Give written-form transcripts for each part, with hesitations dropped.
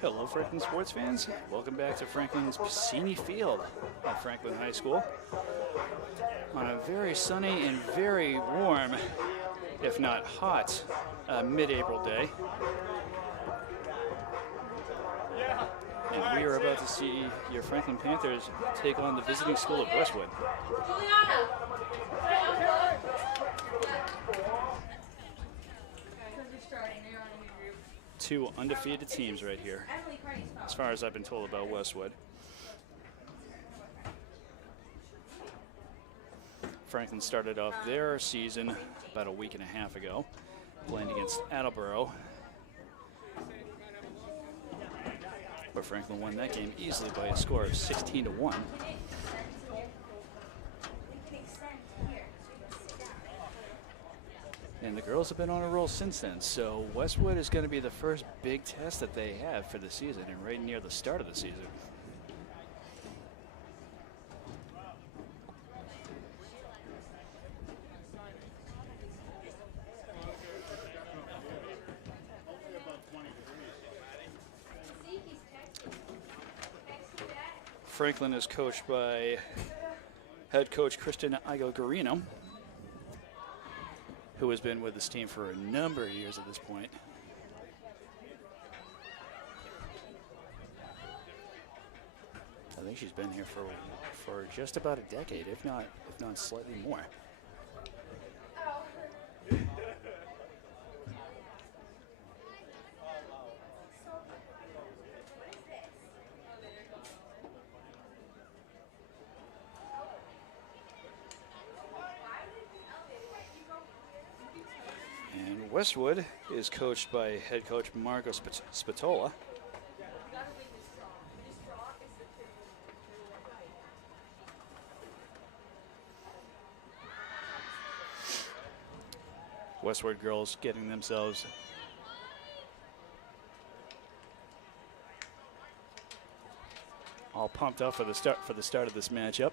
Hello, Franklin sports fans. Welcome back to Franklin's Piscini Field at Franklin High School on a very sunny and very warm, if not hot, mid-April day. And we are about to see your Franklin Panthers take on the visiting school of Westwood. Two undefeated teams right here, as far as I've been told about Westwood. Franklin started off their season about a week and a half ago, playing against Attleboro. But Franklin won that game easily by a score of 16-1. And the girls have been on a roll since then, so Westwood is going to be the first big test that they have for the season, and right near the start of the season. Franklin is coached by head coach Kristen Igo-Garino, who has been with this team for a number of years at this point. I think she's been here for just about a decade, if not slightly more. Westwood is coached by head coach Marco Spatola. Westwood girls getting themselves all pumped up for the start of this matchup.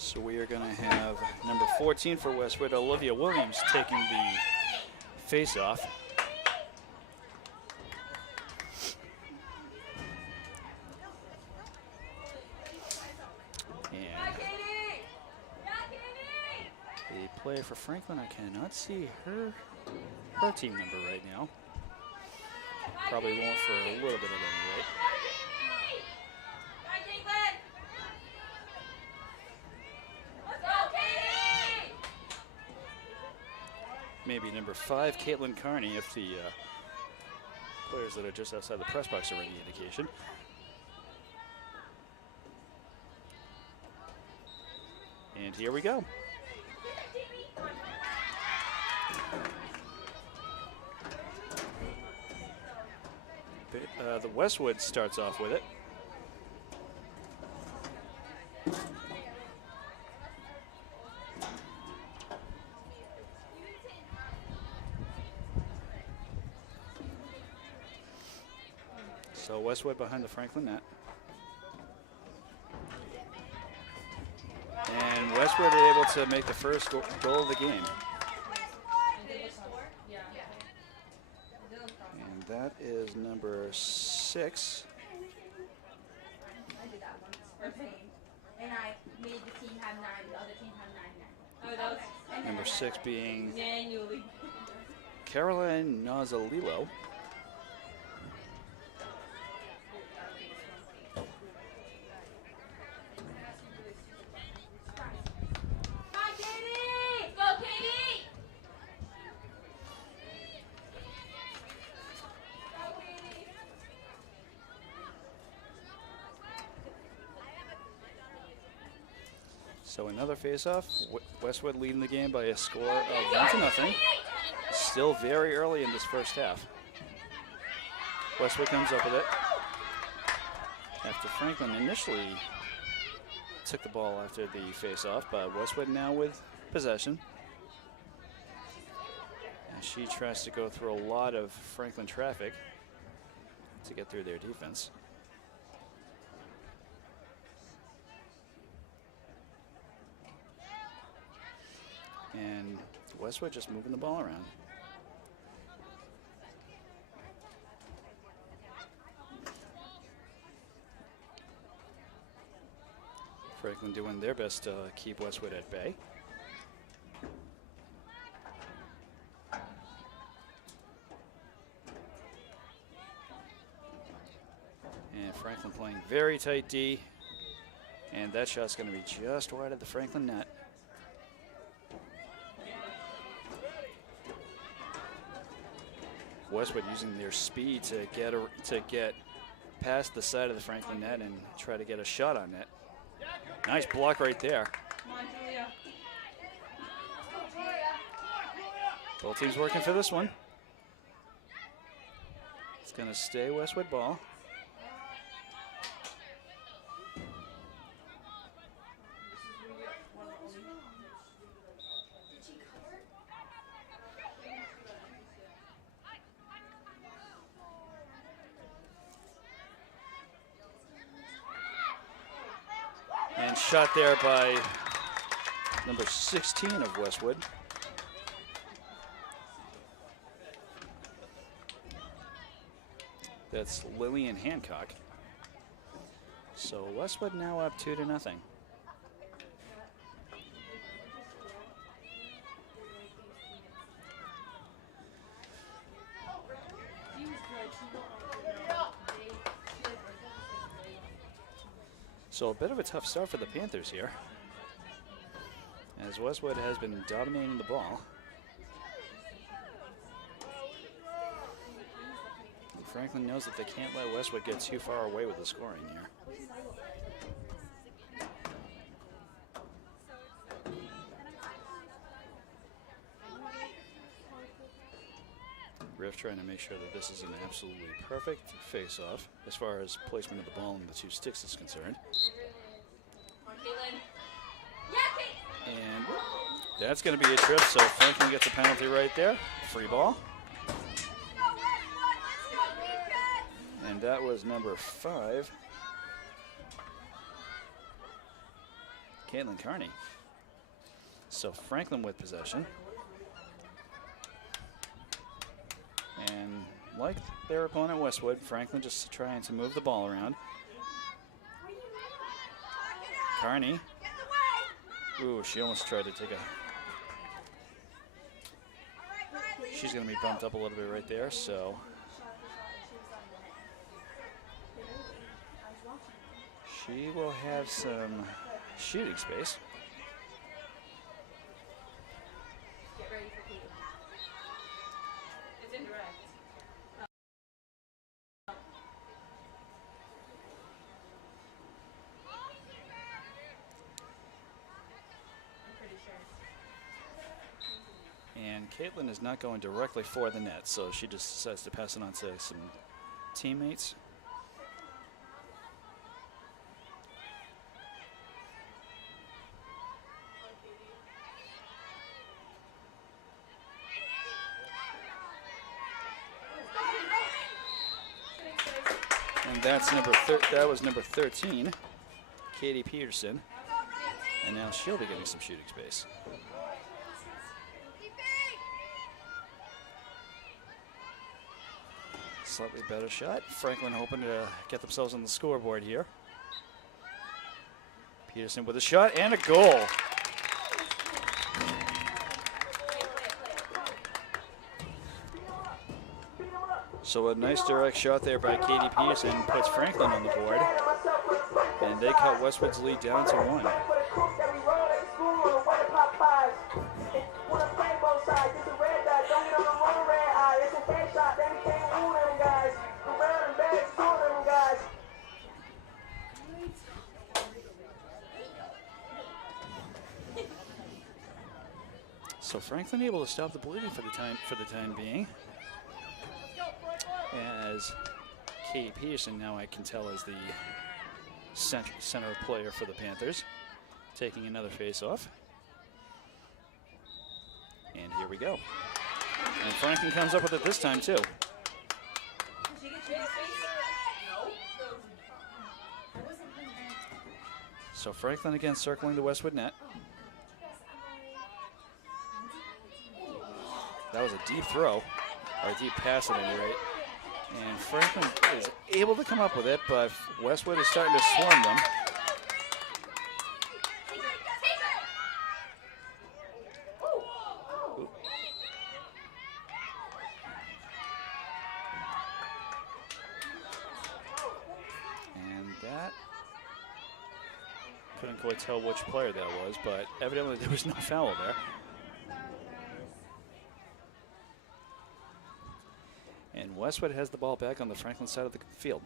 So we are going to have number 14 for Westwood, Olivia Williams, taking the face-off. And the player for Franklin, I cannot see her team number right now. Probably won't for a little bit at any rate. Maybe number 5, Caitlin Carney, if the players that are just outside the press box are any indication. And here we go. The Westwood starts off with it. So Westwood behind the Franklin net. And Westwood are able to make the first goal of the game. And that is number 6. And I made the team have 9, the other team have 9 men. Oh, that was Number 6 being manually. Caroline Nazalilo. So another face-off. Westwood leading the game by a score of 1-0. Still very early in this first half. Westwood comes up with it after Franklin initially took the ball after the face-off, but Westwood now with possession. And she tries to go through a lot of Franklin traffic to get through their defense. Westwood just moving the ball around. Franklin doing their best to keep Westwood at bay. And Franklin playing very tight D. And that shot's going to be just wide of the Franklin net. Westwood using their speed to get past the side of the Franklin net and try to get a shot on net. Nice block right there. Come on, Julia. Both teams working for this one. It's going to stay Westwood ball. And shot there by number 16 of Westwood. That's Lillian Hancock. So Westwood now up 2-0. So a bit of a tough start for the Panthers here, as Westwood has been dominating the ball. And Franklin knows that they can't let Westwood get too far away with the scoring here. Riff trying to make sure that this is an absolutely perfect face-off as far as placement of the ball and the two sticks is concerned. And that's going to be a trip, so Franklin gets a penalty right there. Free ball. And that was number 5, Caitlin Carney. So Franklin with possession. And like their opponent Westwood, Franklin just trying to move the ball around. Carney. Ooh, she almost tried to take a... She's going to be bumped up a little bit right there, so... She will have some shooting space. Get ready for Caitlin. It's indirect. And Caitlin is not going directly for the net, so she just decides to pass it on to some teammates. And that's that was number 13, Katie Peterson. And now she'll be getting some shooting space. Slightly better shot. Franklin hoping to get themselves on the scoreboard here. Peterson with a shot and a goal. So a nice direct shot there by Katie Peterson puts Franklin on the board. And they cut Westwood's lead down to 1. So Franklin able to stop the bleeding for the time being, as Katie Peterson now I can tell is the center player for the Panthers, taking another face-off. And here we go. And Franklin comes up with it this time too. So Franklin again circling the Westwood net. That was a deep throw, or a deep pass at any rate. And Franklin is able to come up with it, but Westwood is starting to swarm them. And that, couldn't quite tell which player that was, but evidently there was no foul there. And Westwood has the ball back on the Franklin side of the field.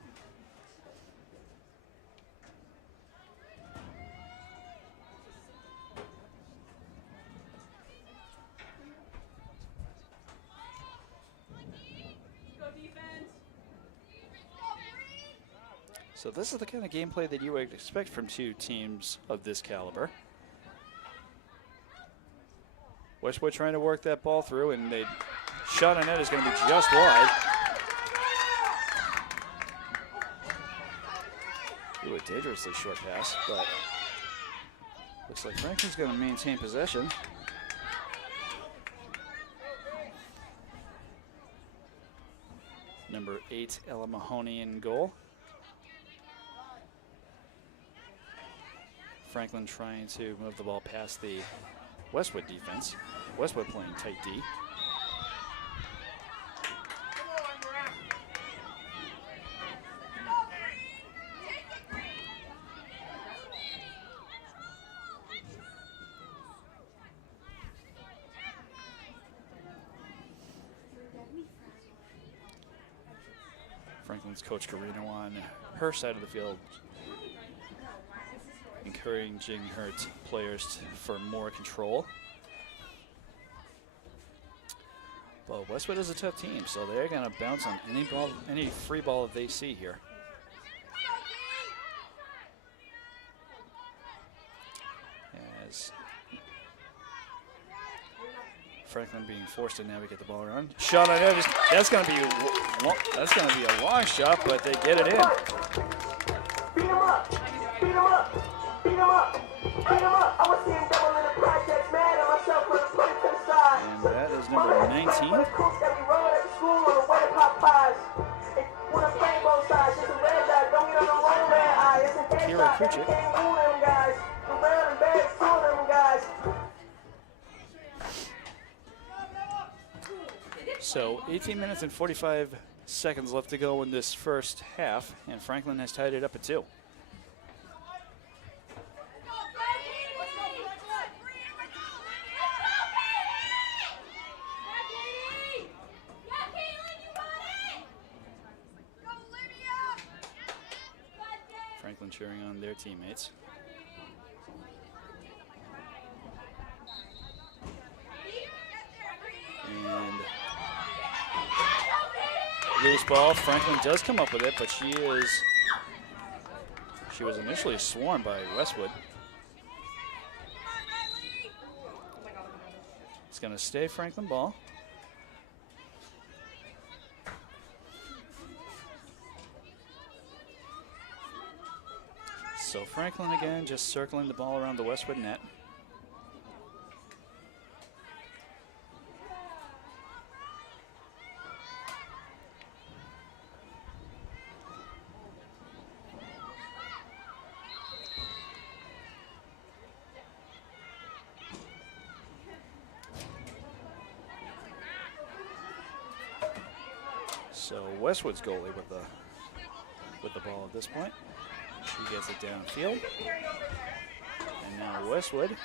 So this is the kind of gameplay that you would expect from two teams of this caliber. Westwood trying to work that ball through, and they shot on net is going to be just wide. Ooh, a dangerously short pass, but looks like Franklin's going to maintain possession. Number 8, Ella Mahoney in goal. Franklin trying to move the ball past the Westwood defense. Westwood playing tight D. Franklin's coach Carino on her side of the field, encouraging her players for more control. But Westwood is a tough team, so they're going to bounce on any ball, any free ball that they see here. As Franklin being forced to navigate the ball around. Shot on it. That's going to be a long shot, but they get it in. Beat him up. Beat him up. Beat him up. Beat him up. I was seeing double in the projects, mad at myself when I put it to the side. And that is number 19. Kira Kuchik. So 18 minutes and 45 seconds left to go in this first half, and Franklin has tied it up at 2. Franklin cheering on their teammates. And loose ball. Franklin does come up with it, but she was initially swarmed by Westwood. It's going to stay Franklin ball. So Franklin again just circling the ball around the Westwood net. So Westwood's goalie with the ball at this point. She gets it downfield. And now Westwood.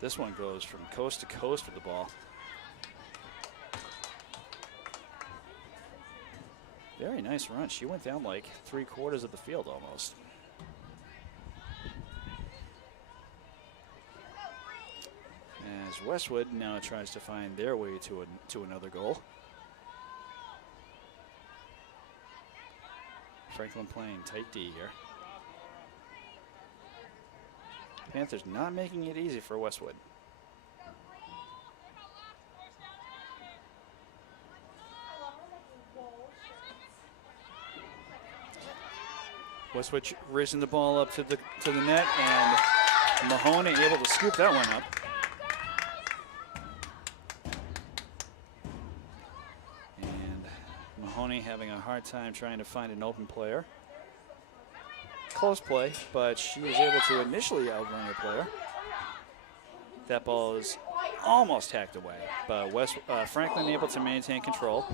This one goes from coast to coast with the ball. Very nice run. She went down like 3/4 of the field almost. As Westwood now tries to find their way to another goal. Franklin playing tight D here. Panthers not making it easy for Westwood. Westwood racing the ball up to the net, and Mahoney able to scoop that one up. And Mahoney having a hard time trying to find an open player. Close play, but she was able to initially outrun her player. That ball is almost hacked away, but Franklin able to maintain control.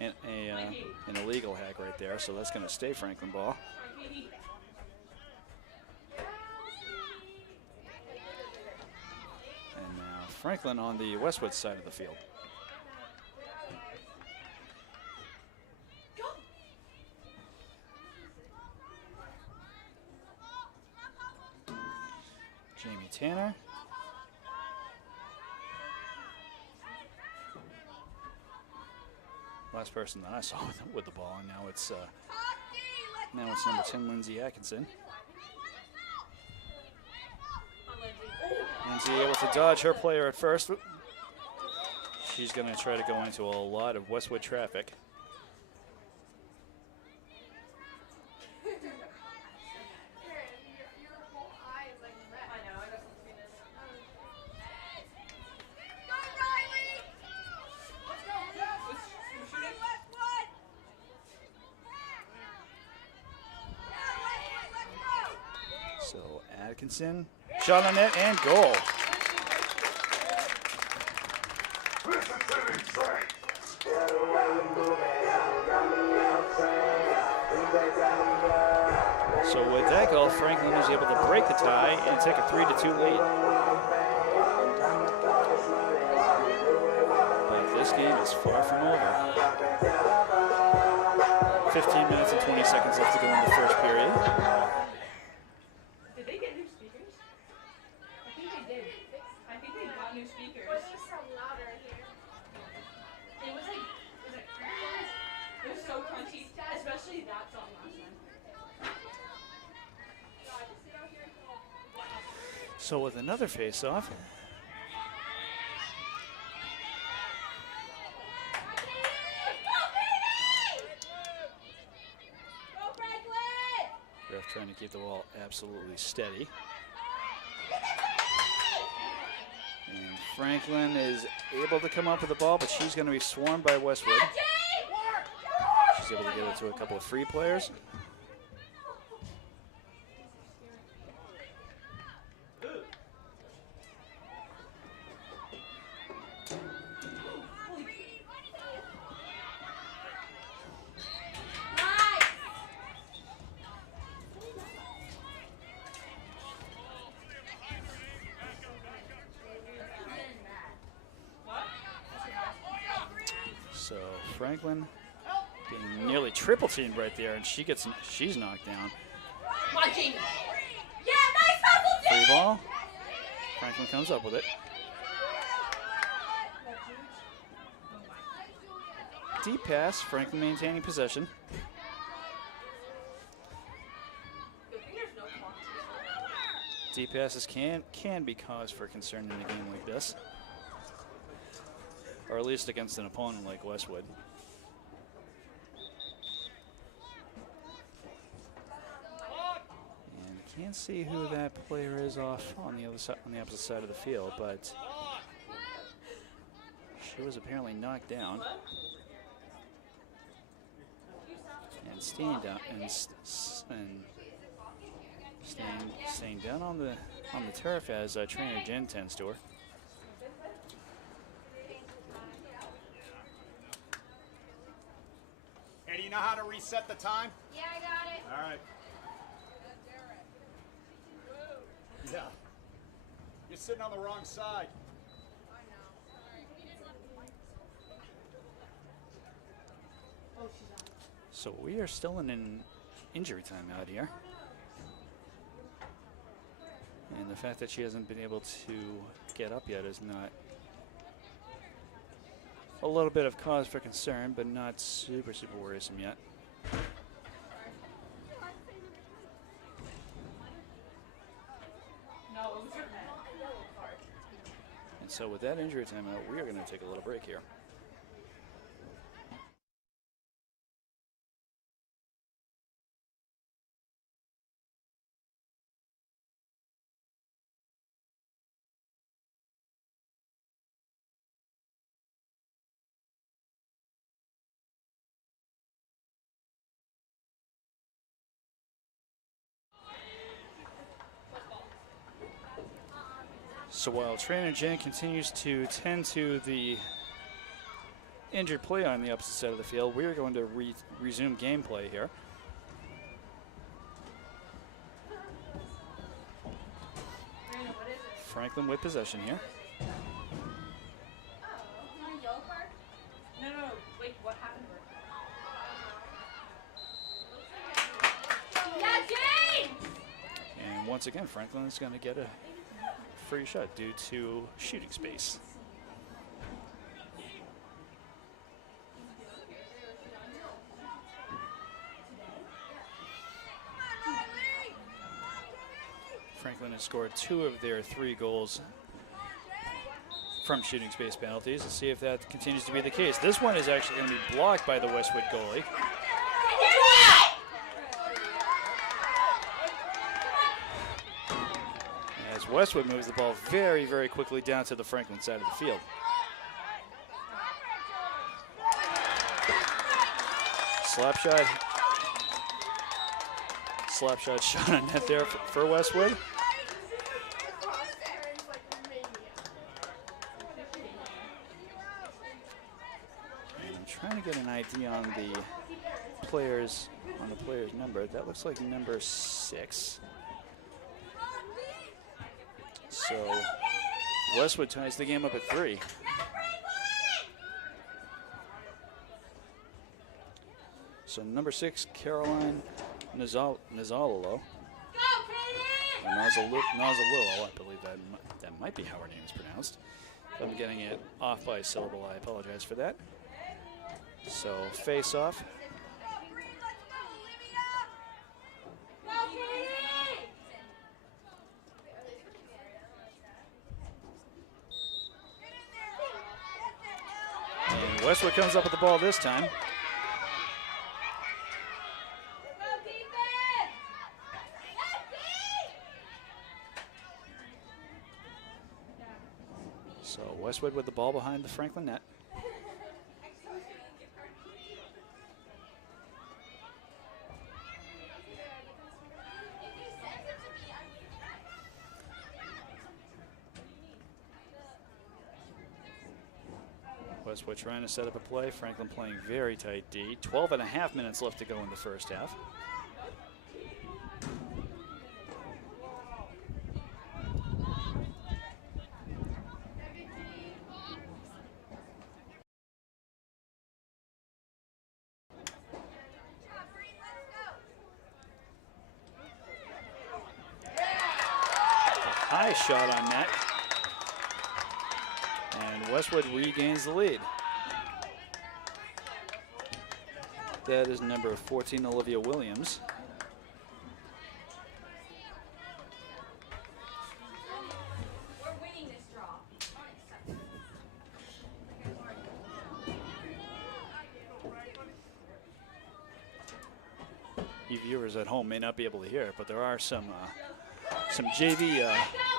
And an illegal hack right there, so that's going to stay Franklin ball. And now Franklin on the Westwood side of the field. Jamie Tanner. Last person that I saw with the ball, and now it's number 10, Lindsay Atkinson. Lindsay able to dodge her player at first. She's going to try to go into a lot of Westwood traffic. Atkinson, shot on net and goal. So with that goal, Franklin was able to break the tie and take a 3-2 lead. But this game is far from over. 15 minutes and 20 seconds left to go in the first period. So with another face-off, ref trying to keep the ball absolutely steady. And Franklin is able to come up with the ball, but she's going to be swarmed by Westwood. She's able to get it to a couple of free players. So Franklin being nearly triple teamed right there, and she's knocked down. Free ball. Franklin comes up with it. Deep pass. Franklin maintaining possession. Deep passes can be cause for concern in a game like this, or at least against an opponent like Westwood. And can't see who that player is off on the other side, on the opposite side of the field, but she was apparently knocked down and staying down staying down on the turf as trainer Jen tends to her. Hey, do you know how to reset the time? Yeah, I got it. All right. Yeah. You're sitting on the wrong side. So we are still in an injury timeout here. And the fact that she hasn't been able to get up yet is not a little bit of cause for concern, but not super worrisome yet. And so with that injury timeout, we are going to take a little break here. So while trainer Jen continues to tend to the injured player on the opposite side of the field, we are going to resume gameplay here. Franklin with possession here. No, wait, what happened? Yeah, James! And once again, Franklin is going to get a free shot due to shooting space. Franklin has scored 2 of their 3 goals from shooting space penalties. Let's see if that continues to be the case. This one is actually going to be blocked by the Westwood goalie. As Westwood moves the ball very, very quickly down to the Franklin side of the field. Slap shot shot on net there for Westwood. And I'm trying to get an idea on the player's number. That looks like number 6. So Westwood ties the game up at 3. So number 6, Caroline Nazalolo. Nazalolo, I believe that might be how her name is pronounced. If I'm getting it off by a syllable, I apologize for that. So face off. And Westwood comes up with the ball this time. So Westwood with the ball behind the Franklin net. Westwood trying to set up a play. Franklin playing very tight D. 12.5 minutes left to go in the first half. High shot on net. And Westwood regains the lead. That is number 14, Olivia Williams. We're winning this draw. You viewers at home may not be able to hear it, but there are some JV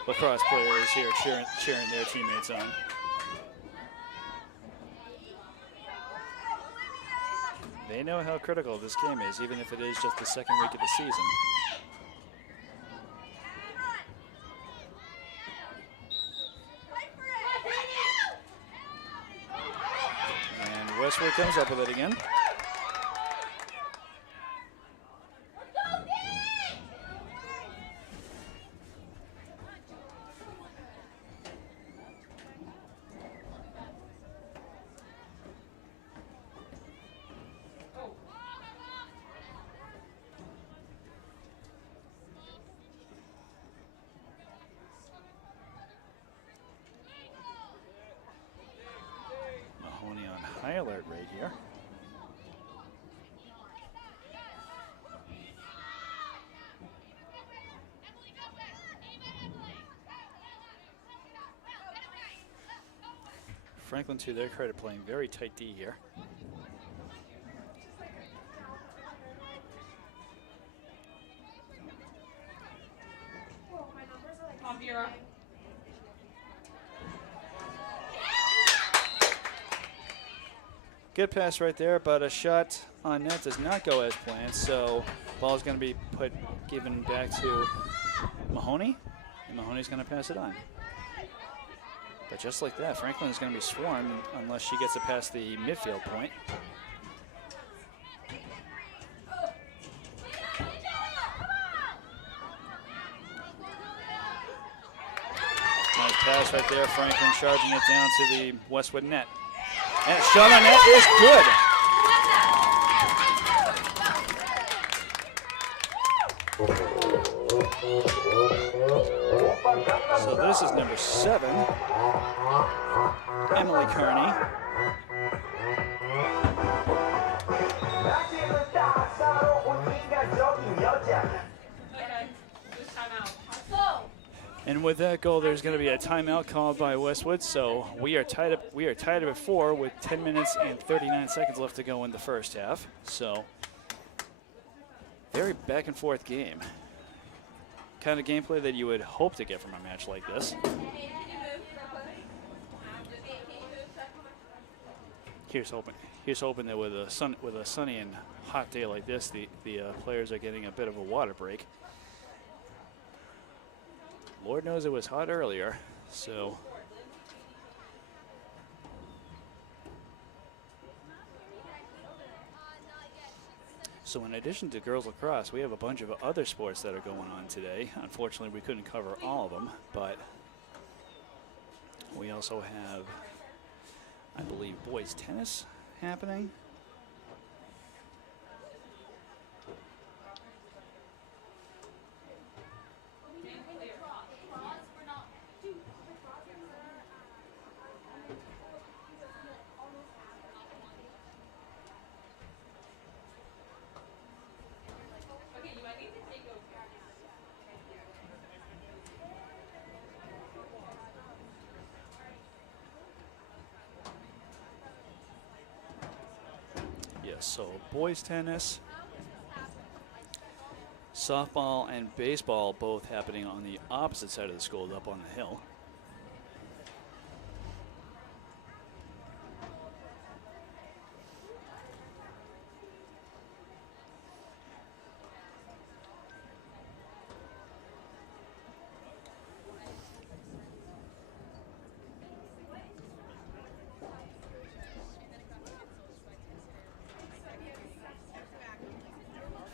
lacrosse players here cheering their teammates on. They know how critical this game is, even if it is just the second week of the season. And Westwood comes up with it again. High alert right here. Franklin, to their credit, playing very tight D here. Good pass right there, but a shot on net does not go as planned, so ball is going to be given back to Mahoney, and Mahoney's going to pass it on. But just like that, Franklin is going to be swarmed unless she gets it past the midfield point. Nice pass right there. Franklin charging it down to the Westwood net. And shot on net is good. So this is number 7, Emily Kearney. And with that goal, there's going to be a timeout called by Westwood. So we are tied up. We are tied up at 4 with 10 minutes and 39 seconds left to go in the first half. So very back and forth game. Kind of gameplay that you would hope to get from a match like this. Here's hoping that with a sunny and hot day like this, the players are getting a bit of a water break. Lord knows it was hot earlier, so. So in addition to girls lacrosse, we have a bunch of other sports that are going on today. Unfortunately, we couldn't cover all of them, but we also have, I believe, boys tennis happening. So boys tennis, softball, and baseball both happening on the opposite side of the school, up on the hill.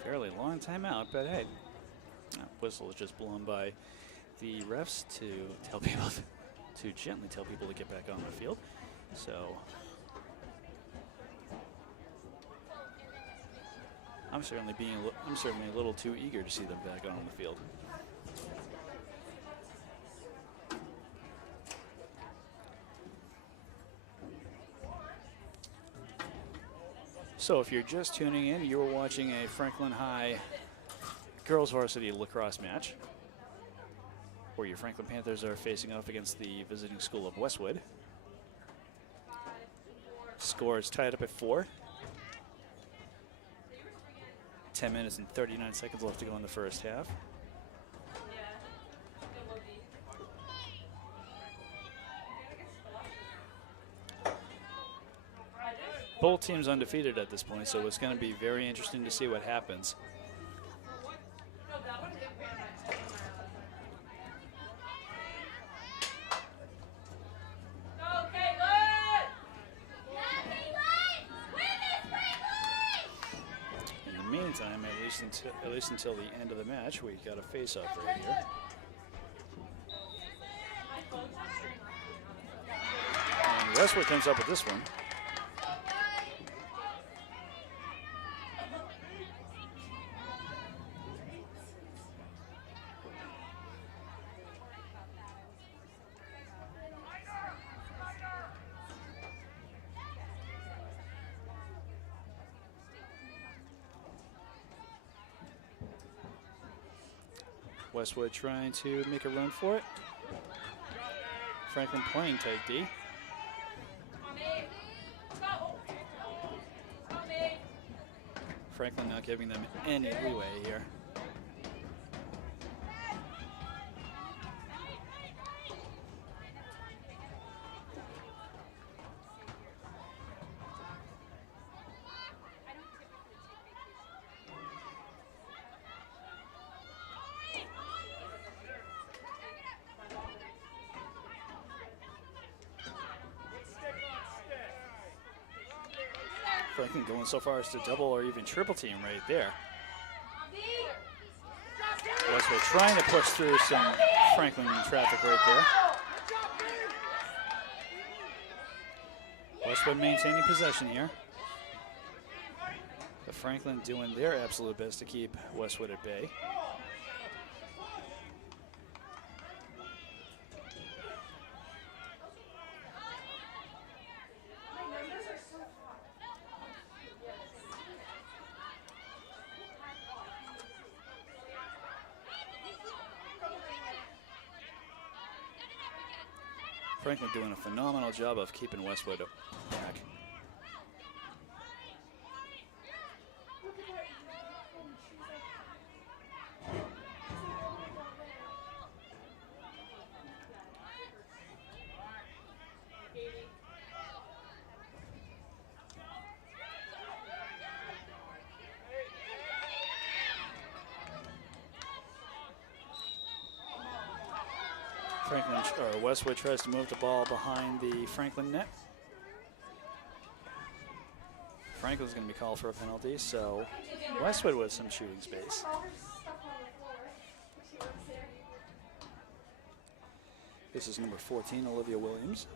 Fairly long timeout, but hey, that whistle is just blown by the refs to tell people to gently tell people to get back on the field. So I'm certainly a little too eager to see them back on the field. So if you're just tuning in, you are watching a Franklin High girls varsity lacrosse match where your Franklin Panthers are facing off against the visiting school of Westwood. Score is tied up at 4. 10 minutes and 39 seconds left to go in the first half. Both teams undefeated at this point, so it's going to be very interesting to see what happens. In the meantime, at least until the end of the match, we got a face-off right here. And Westwood comes up with this one. Westwood trying to make a run for it. Franklin playing tight D. Franklin not giving them any leeway here. Franklin going so far as to double or even triple team right there. Westwood trying to push through some Franklin traffic right there. Westwood maintaining possession here. But Franklin doing their absolute best to keep Westwood at bay. Franklin doing a phenomenal job of keeping Westwood back. Westwood tries to move the ball behind the Franklin net. Franklin's going to be called for a penalty, so Westwood with some shooting space. This is number 14, Olivia Williams.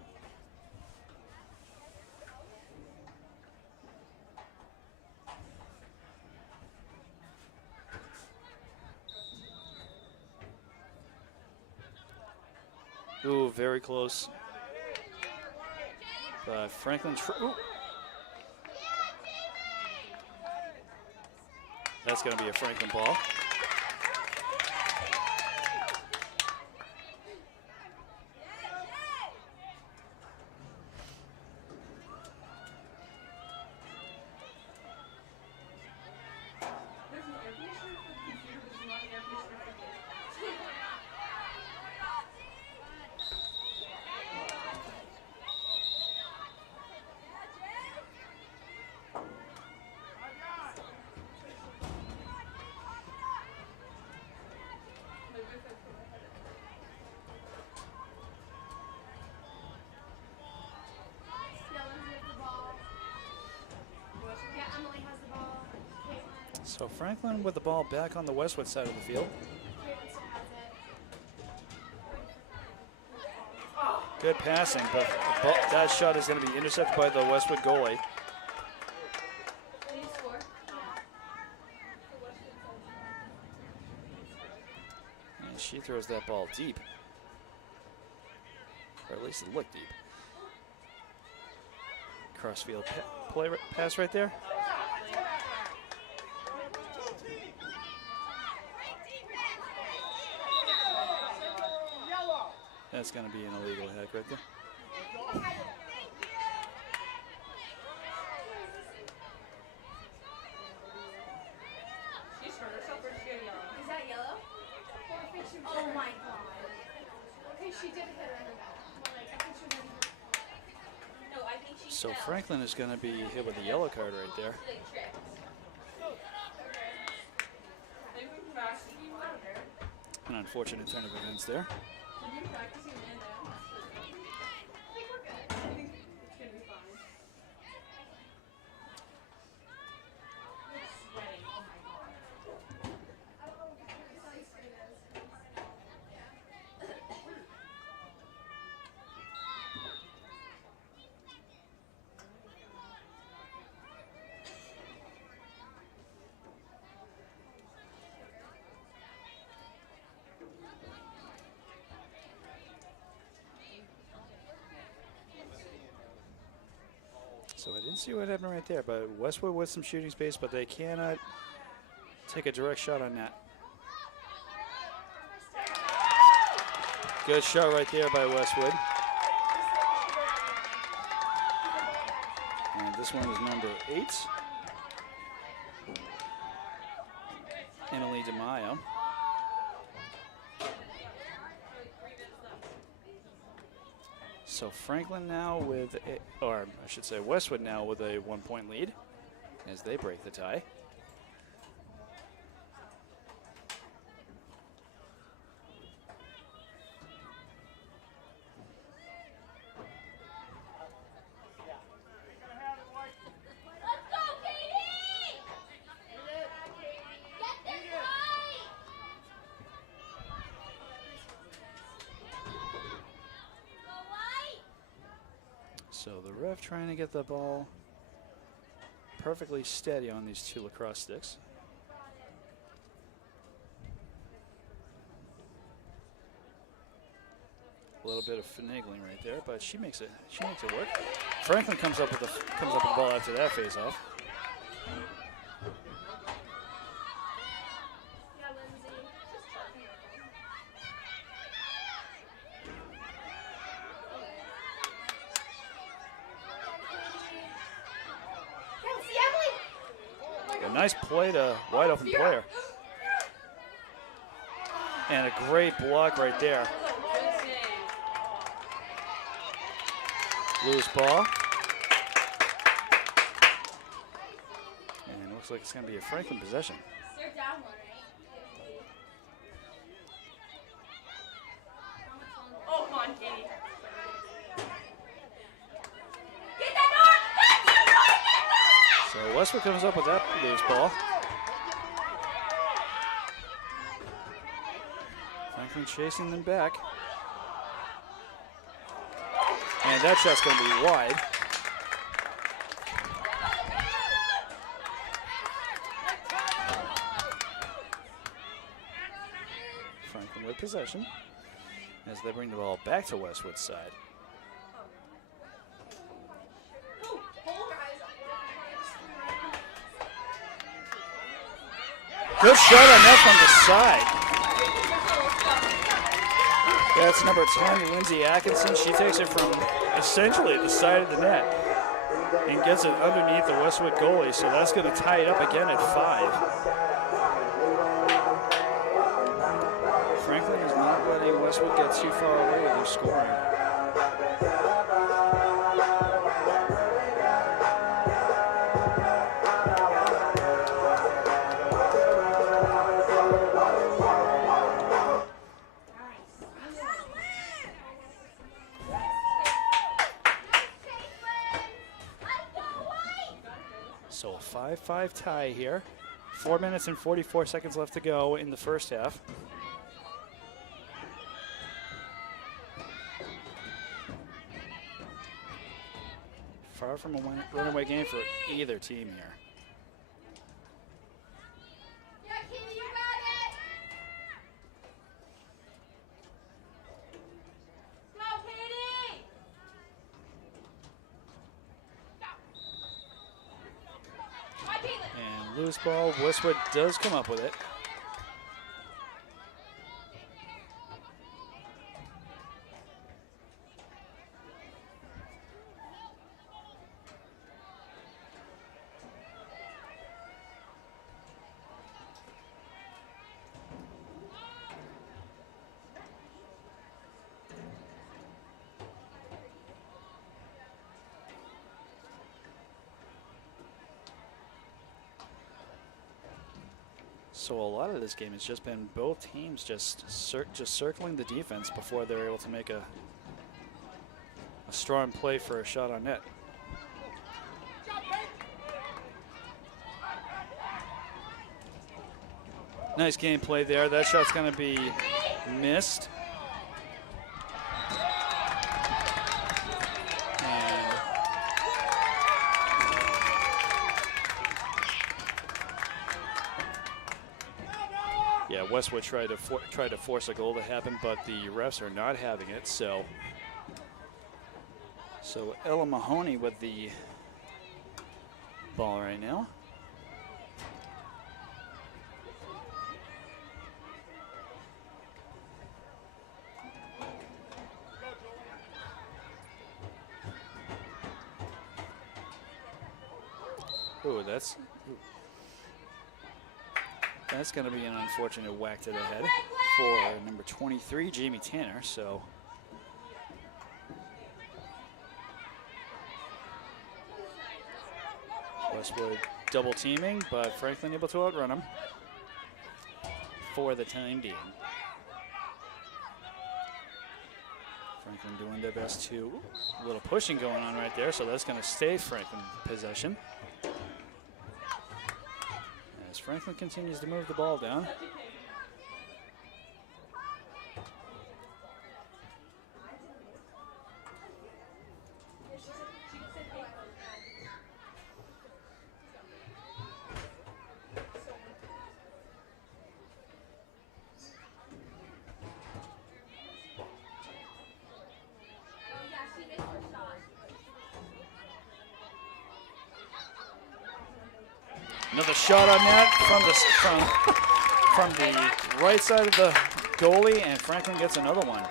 Ooh, very close. But Franklin, that's going to be a Franklin ball. So Franklin with the ball back on the Westwood side of the field. Good passing, but that shot is going to be intercepted by the Westwood goalie. And she throws that ball deep. Or at least it looked deep. Crossfield pass right there. That's going to be an illegal hack right there. Is that yellow? Oh my god. Okay, she did hit her in the back. No, I think she So Franklin is going to be hit with a yellow card right there. An unfortunate turn of events there. So I didn't see what happened right there, but Westwood with some shooting space, but they cannot take a direct shot on that. Good shot right there by Westwood. And this one is number 8. Emily DeMaio. So Franklin now with, or I should say Westwood now with a 1-point lead as they break the tie. Let's go! So the ref trying to get the ball perfectly steady on these two lacrosse sticks. A little bit of finagling right there, but she makes it work. Franklin comes up with the ball after that face-off. Yeah, Lindsay. Yeah, see Emily. A nice play to wide open player. And a great block right there. Loose ball. And it looks like it's going to be a Franklin possession. They're down one, right? Oh, come on, Katie. Get that door! Get that door! So Westwood comes up with that loose ball. Franklin chasing them back. And that shot's going to be wide. Franklin with possession as they bring the ball back to Westwood's side. Good shot on that from the side. That's number 10, Lindsay Atkinson. She takes it from essentially the side of the net and gets it underneath the Westwood goalie. So that's going to tie it up again at 5. Franklin is not letting Westwood get too far away with their scoring. So a 5-5 tie here. 4 minutes and 44 seconds left to go in the first half. Far from a runaway game for either team here. Yeah, Katie, you got it! Go, Katie! Go! Hi, Caitlin! And loose ball, Westwood does come up with it. So a lot of this game has just been both teams just circling the defense before they're able to make a strong play for a shot on net. Nice game play there. That shot's going to be missed. Yeah, Westwood tried to force a goal to happen, but the refs are not having it. So Ella Mahoney with the ball right now. Ooh, that's going to be an unfortunate whack to the head for number 23, Jamie Tanner. So Westwood double teaming, but Franklin able to outrun him for the time being. Franklin doing their best to, a little pushing going on right there, so that's going to stay Franklin possession. As Franklin continues to move the ball down. Another shot on that from the right side of the goalie, and Franklin gets another one.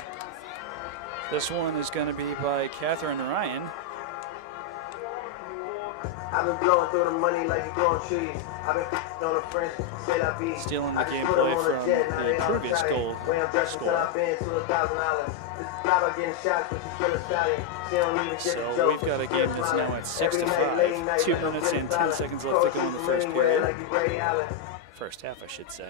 This one is going to be by Catherine Ryan. I've been blowing through the money like you growing trees. I've been on a French, said I be. Stealing the gameplay from the previous goal score. So we've got a game that's now at 6-5. 2 minutes and 10 seconds left to go in the first period. First half, I should say.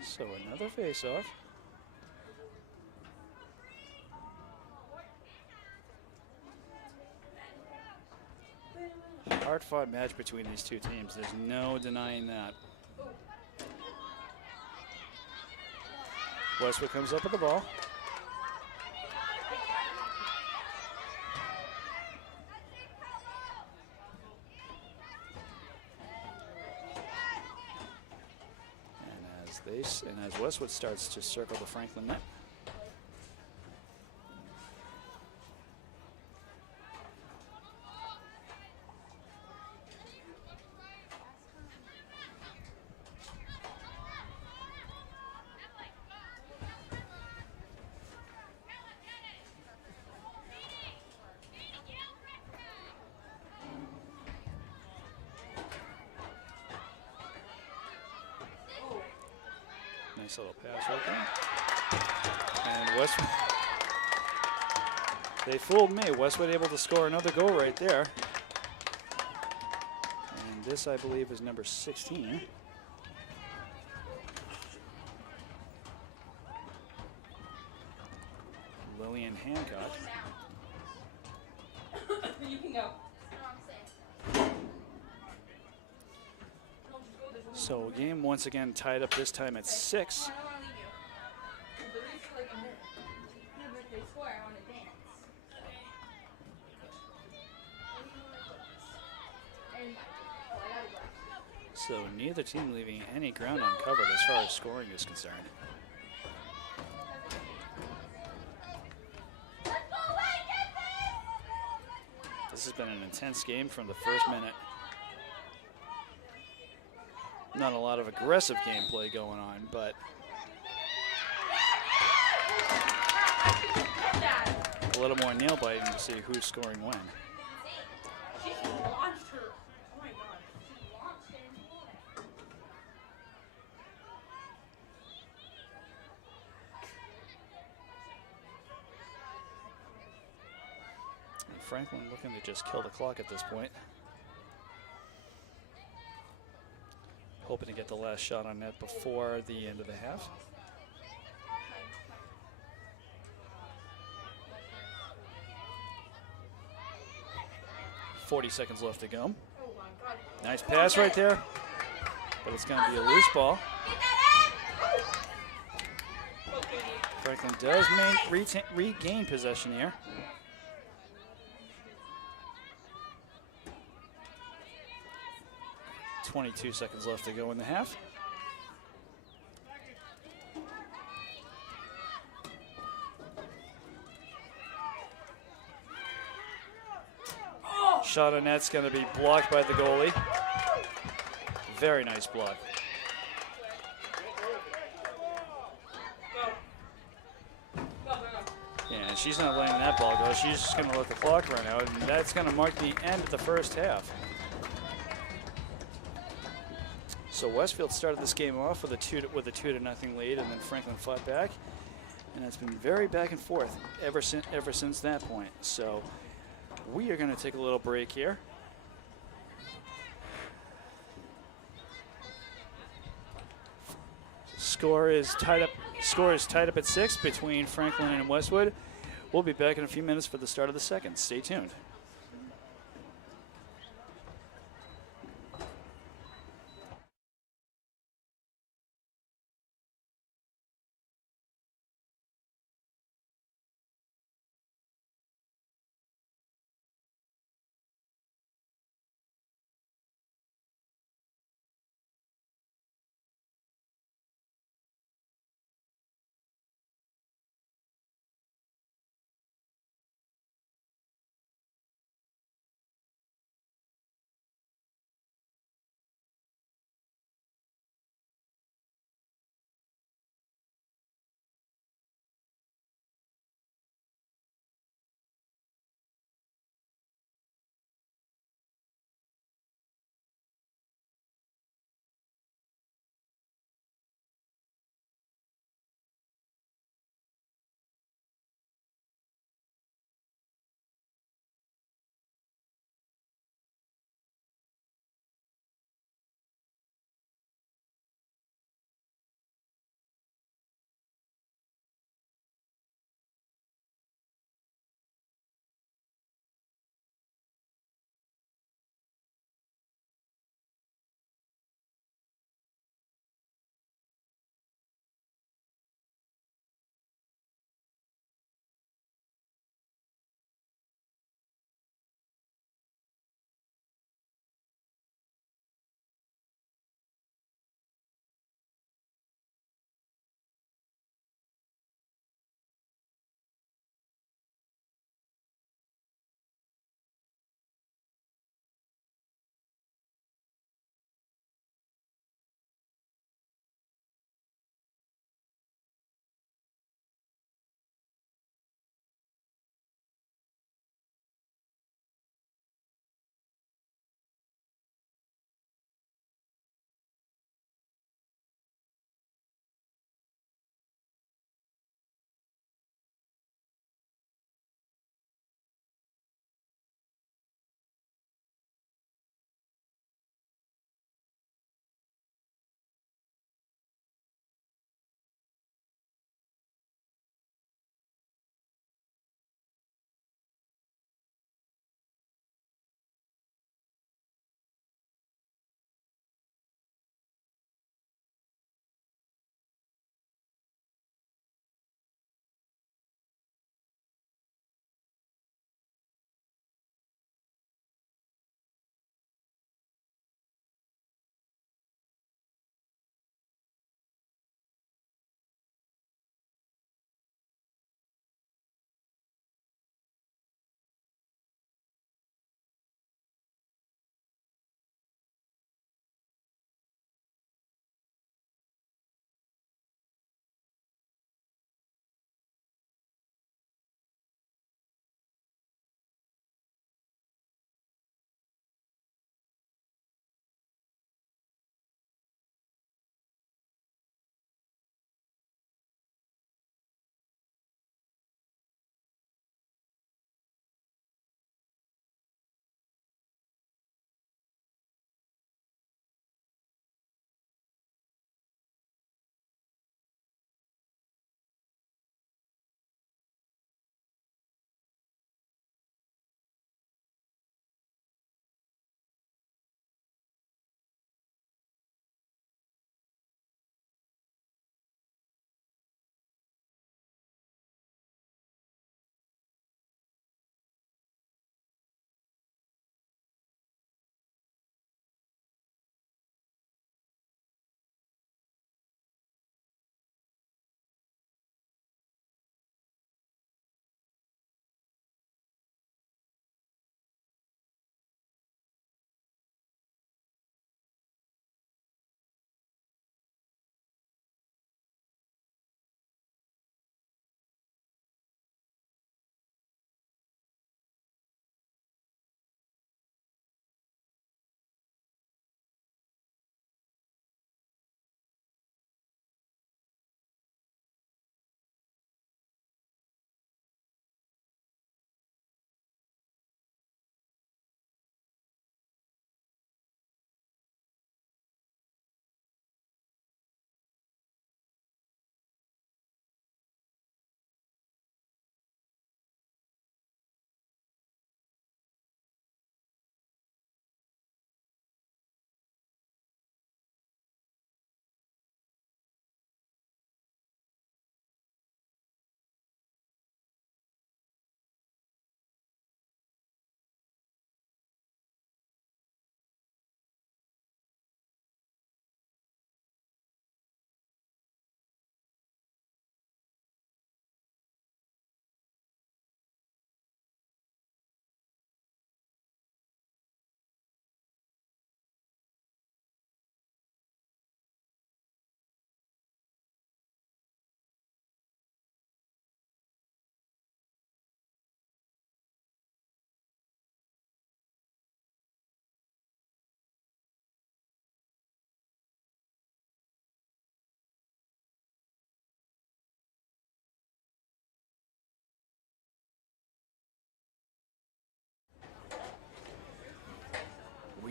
So another face-off. Hard-fought match between these two teams. There's no denying that. Westwood comes up with the ball. And as Westwood starts to circle the Franklin net. Nice little pass right there. And Westwood, they fooled me. Westwood able to score another goal right there. And this, I believe, is number 16. Lillian Hancock. You can go. So game once again tied up, this time at 6. I don't want to leave you. The least like a minute. No, but if they score, I want to dance. And I gotta go. So neither team leaving any ground uncovered as far as scoring is concerned. This has been an intense game from the first minute. Not a lot of aggressive gameplay going on, but a little more nail biting to see who's scoring when. She launched her. Oh my god. She launched it. And Franklin looking to just kill the clock at this point. Hoping to get the last shot on net before the end of the half. .40 seconds left to go. Nice pass right there, but it's going to be a loose ball. Franklin does regain possession here. 22 seconds left to go in the half. Shot on net's going to be blocked by the goalie. Very nice block. Yeah, and she's not letting that ball go. She's just going to let the clock run out, and that's going to mark the end of the first half. So Westfield started this game off with a 2-0 lead, and then Franklin fought back, and it's been very back and forth ever since that point. So we are going to take a little break here. Score is tied up at 6 between Franklin and Westwood. We'll be back in a few minutes for the start of the second. Stay tuned.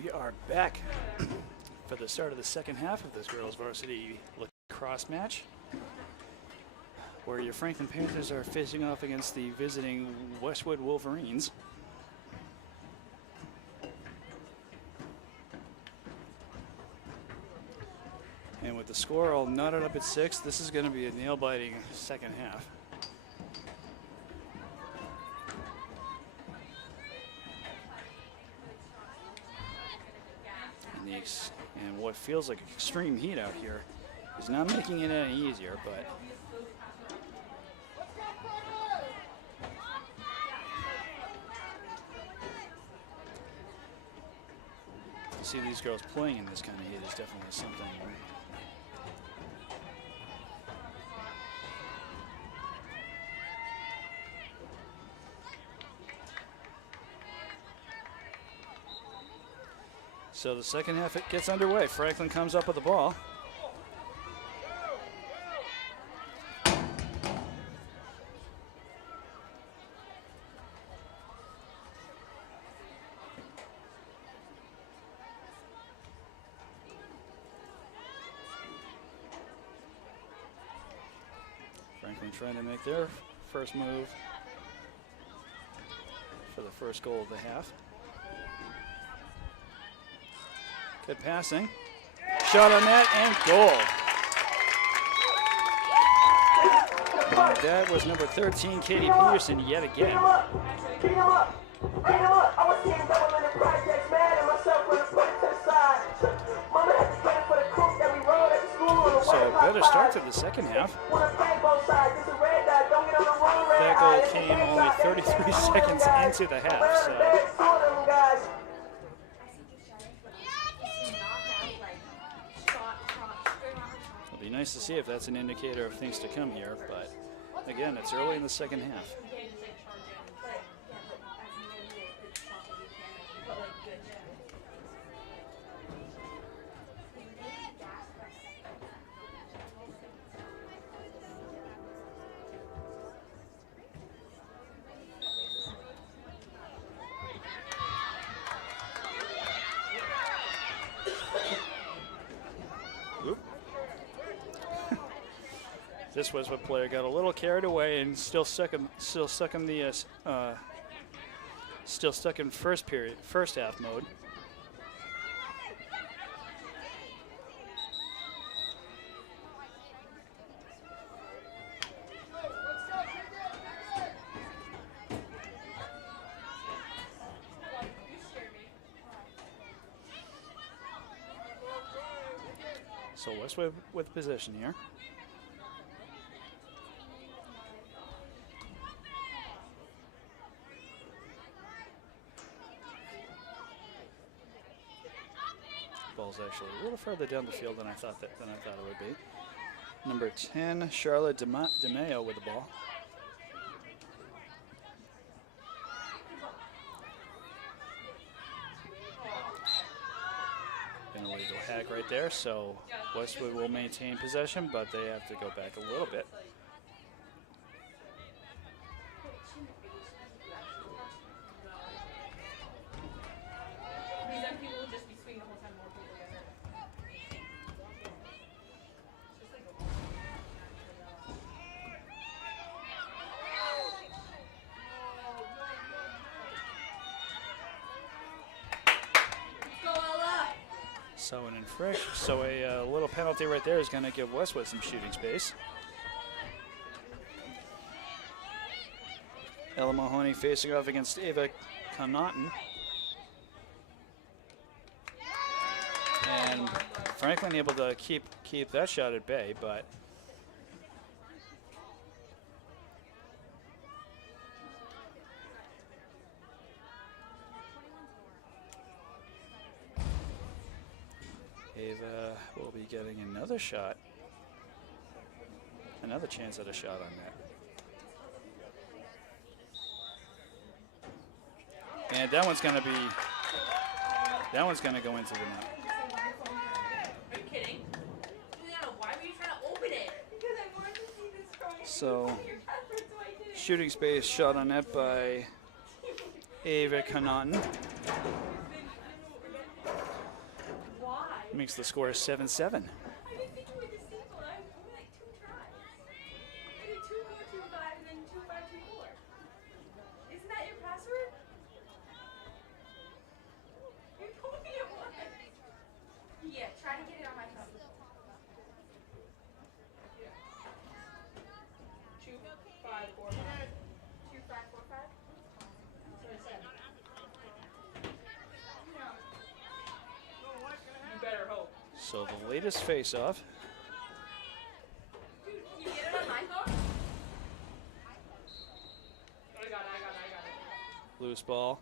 We are back for the start of the second half of this girls varsity lacrosse match, where your Franklin Panthers are facing off against the visiting Westwood Wolverines. And with the score all knotted up at 6, this is going to be a nail-biting second half. And what feels like extreme heat out here is not making it any easier, but to see these girls playing in this kind of heat is definitely something. So the second half, it gets underway. Franklin comes up with the ball. Franklin trying to make their first move for the first goal of the half. Good passing. Shot on net and goal. And that was number 13, Katie Peterson, yet again. Beat 'em up. Beat 'em up. Beat 'em up. I was seeing double in the projects, mad at myself when I put it to the side. Mama had to get it for the cook that we rode at school on the So a better start to the second half. That goal came only 33 seconds into the half. So it'll be nice to see if that's an indicator of things to come here. But again, it's early in the second half. This Westwood player got a little carried away and still stuck in first half mode. So Westwood with possession here. Ball's actually a little further down the field than I thought it would be. Number 10, Charlotte DeMayo with the ball. An illegal hack right there, so Westwood will maintain possession, but they have to go back a little bit. So a little penalty right there is going to give Westwood some shooting space. Ella Mahoney facing off against Ava Connaughton. And Franklin able to keep that shot at bay, but Ava will be getting another shot, another chance at a shot on that. And that one's going to go into the net. Are you kidding? Why were you trying to open it? Because I wanted to see this from So, shooting space shot on net by Ava Connaughton. Makes the score 7-7. I didn't think you were disabled. I only like 2 tries. I did 2, 4, 2, 5, and then 2, 5, 2, 4. Isn't that your password? You told me it was. Yeah, try to get it on my phone. 2, 5, 4, 5. 2, 5, 4, 5? You better hope. So the latest face-off. Dude, can you get it on my phone? I got it. Loose ball.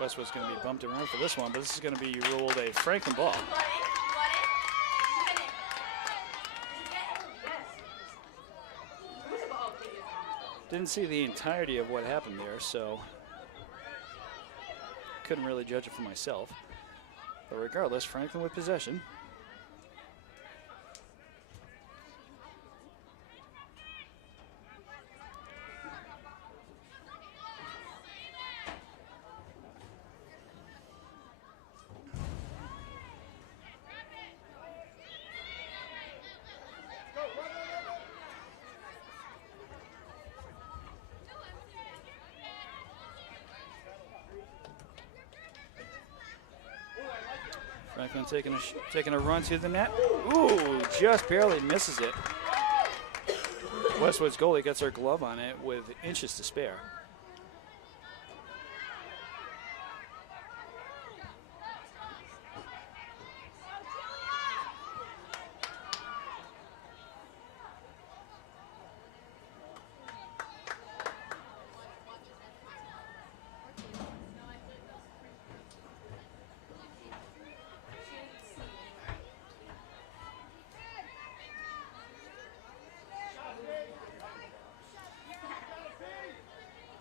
Westwood's going to be bumped around for this one, but this is going to be ruled a Franklin ball. Didn't see the entirety of what happened there, so couldn't really judge it for myself. But regardless, Franklin with possession. Franklin taking a run to the net. Ooh, just barely misses it. Westwood's goalie gets her glove on it with inches to spare.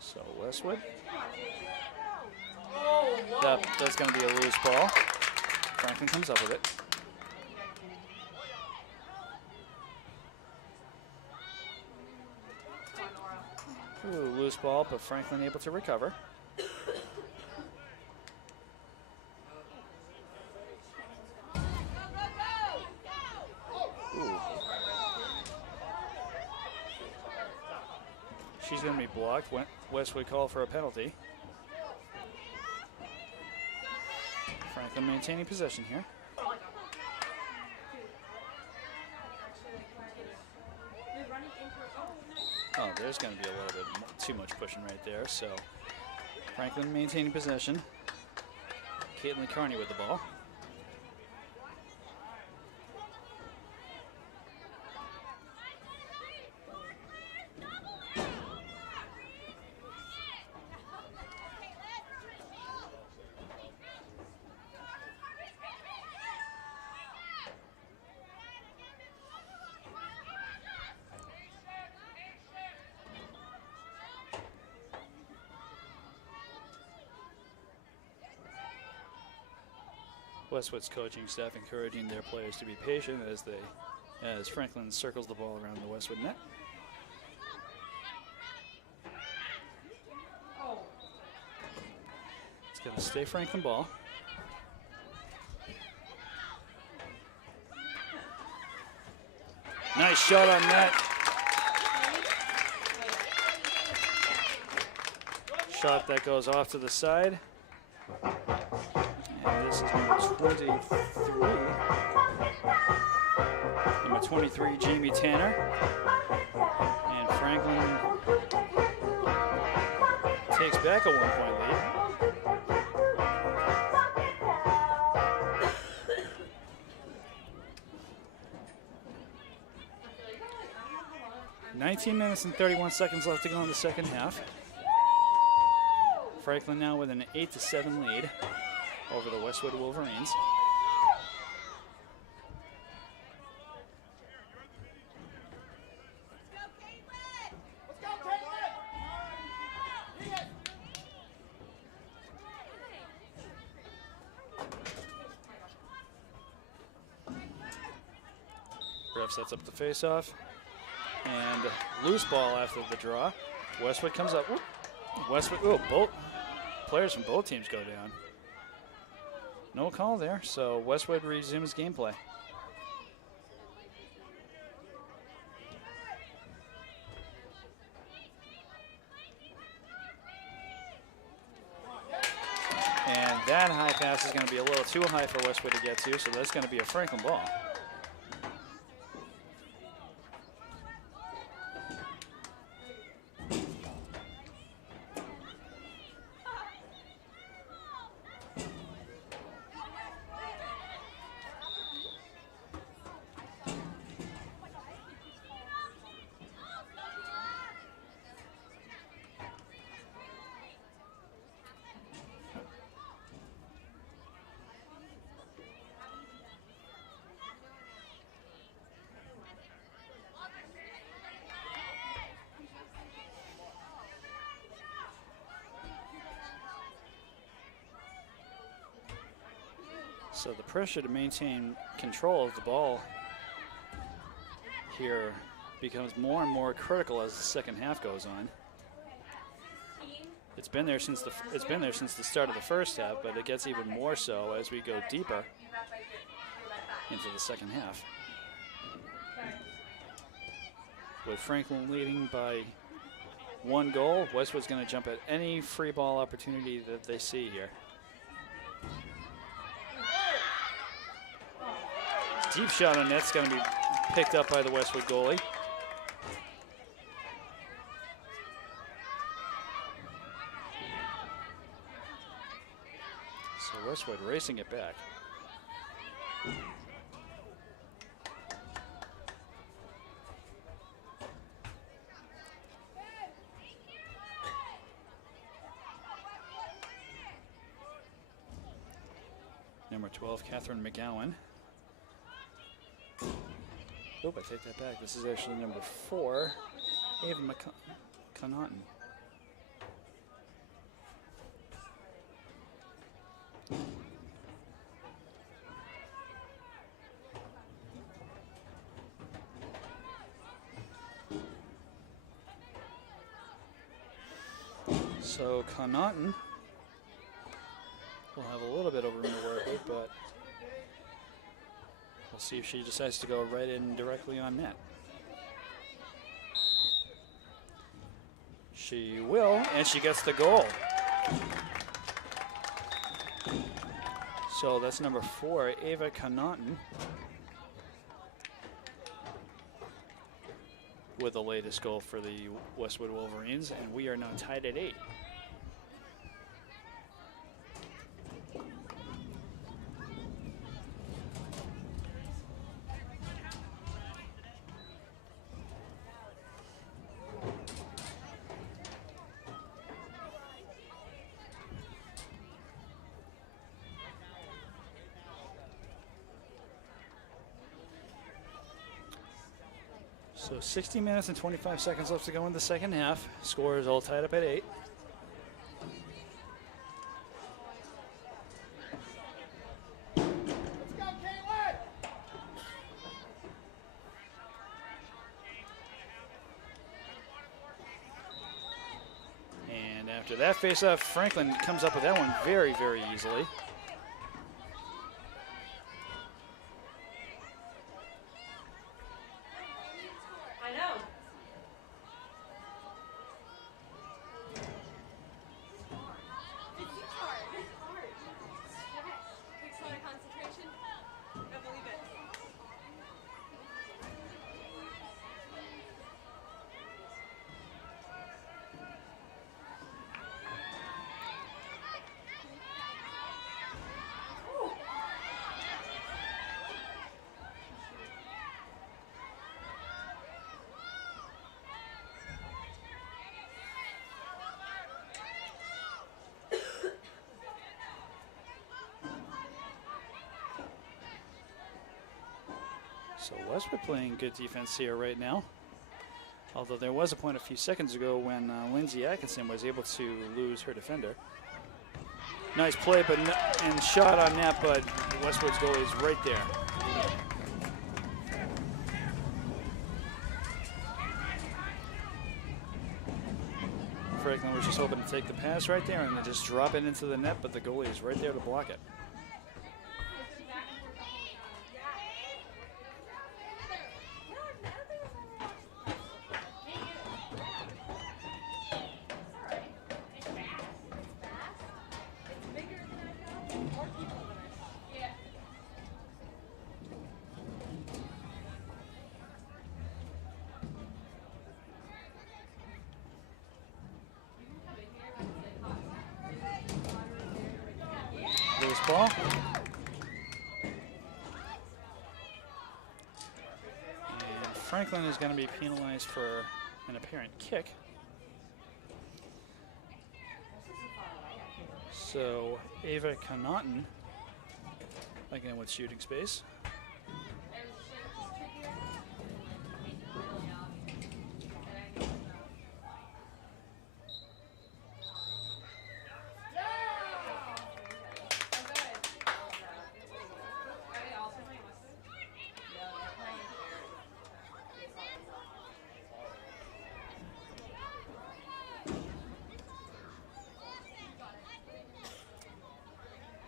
So Westwood. That's going to be a loose ball. Franklin comes up with it. Ooh, loose ball, but Franklin able to recover. Ooh. She's going to be blocked. Westwood call for a penalty. Franklin maintaining possession here. Oh, there's going to be a little bit too much pushing right there. So Franklin maintaining possession. Caitlin Carney with the ball. Westwood's coaching staff encouraging their players to be patient as Franklin circles the ball around the Westwood net. It's going to stay Franklin ball. Nice shot on net. Shot that goes off to the side. And this is number 23. Number 23, Jamie Tanner. And Franklin takes back a 1-point lead. "19 minutes and 31 seconds left to go in the second half. Franklin now with an 8-7 lead over the Westwood Wolverines. Ref sets up the face-off. And loose ball after the draw. Westwood comes up. Whoop. Westwood, both players from both teams go down. No call there, so Westwood resumes gameplay. And that high pass is going to be a little too high for Westwood to get to, so that's going to be a Franklin ball. So the pressure to maintain control of the ball here becomes more and more critical as the second half goes on. It's been there since the start of the first half, but it gets even more so as we go deeper into the second half. With Franklin leading by 1 goal, Westwood's going to jump at any free ball opportunity that they see here. Deep shot on net's going to be picked up by the Westwood goalie. So Westwood racing it back. Number 12, Catherine McGowan. Oh, I take that back. This is actually number 4, Ava Connaughton. So Connaughton will have a little bit of room to work with, but we'll see if she decides to go right in directly on net. She will, and she gets the goal. So that's number 4, Ava Connaughton, with the latest goal for the Westwood Wolverines, and we are now tied at 8. So 60 minutes and 25 seconds left to go in the second half. Score is all tied up at 8. And after that faceoff, Franklin comes up with that one very, very easily. So Westwood playing good defense here right now. Although there was a point a few seconds ago when Lindsay Atkinson was able to lose her defender. Nice play and shot on net, but Westwood's goalie is right there. Franklin was just hoping to take the pass right there and then just drop it into the net, but the goalie is right there to block it. ball. And Franklin is going to be penalized for an apparent kick. So Ava Connaughton again with shooting space.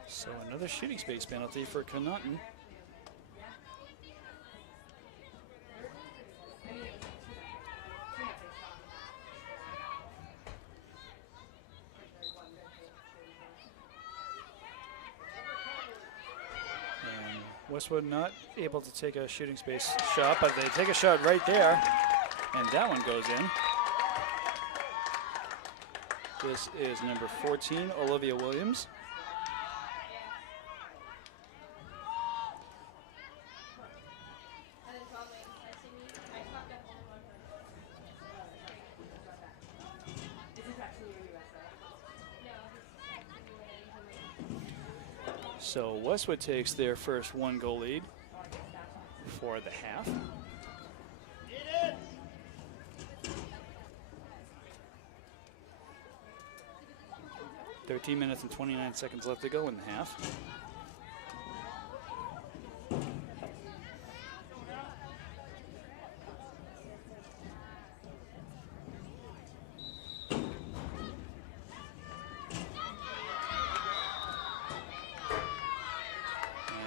So another shooting space penalty for Connaughton. And Westwood not able to take a shooting space shot, but they take a shot right there, and that one goes in. This is number 14, Olivia Williams. So Westwood takes their first 1-goal lead for the half. Get it. 13 minutes and 29 seconds left to go in the half.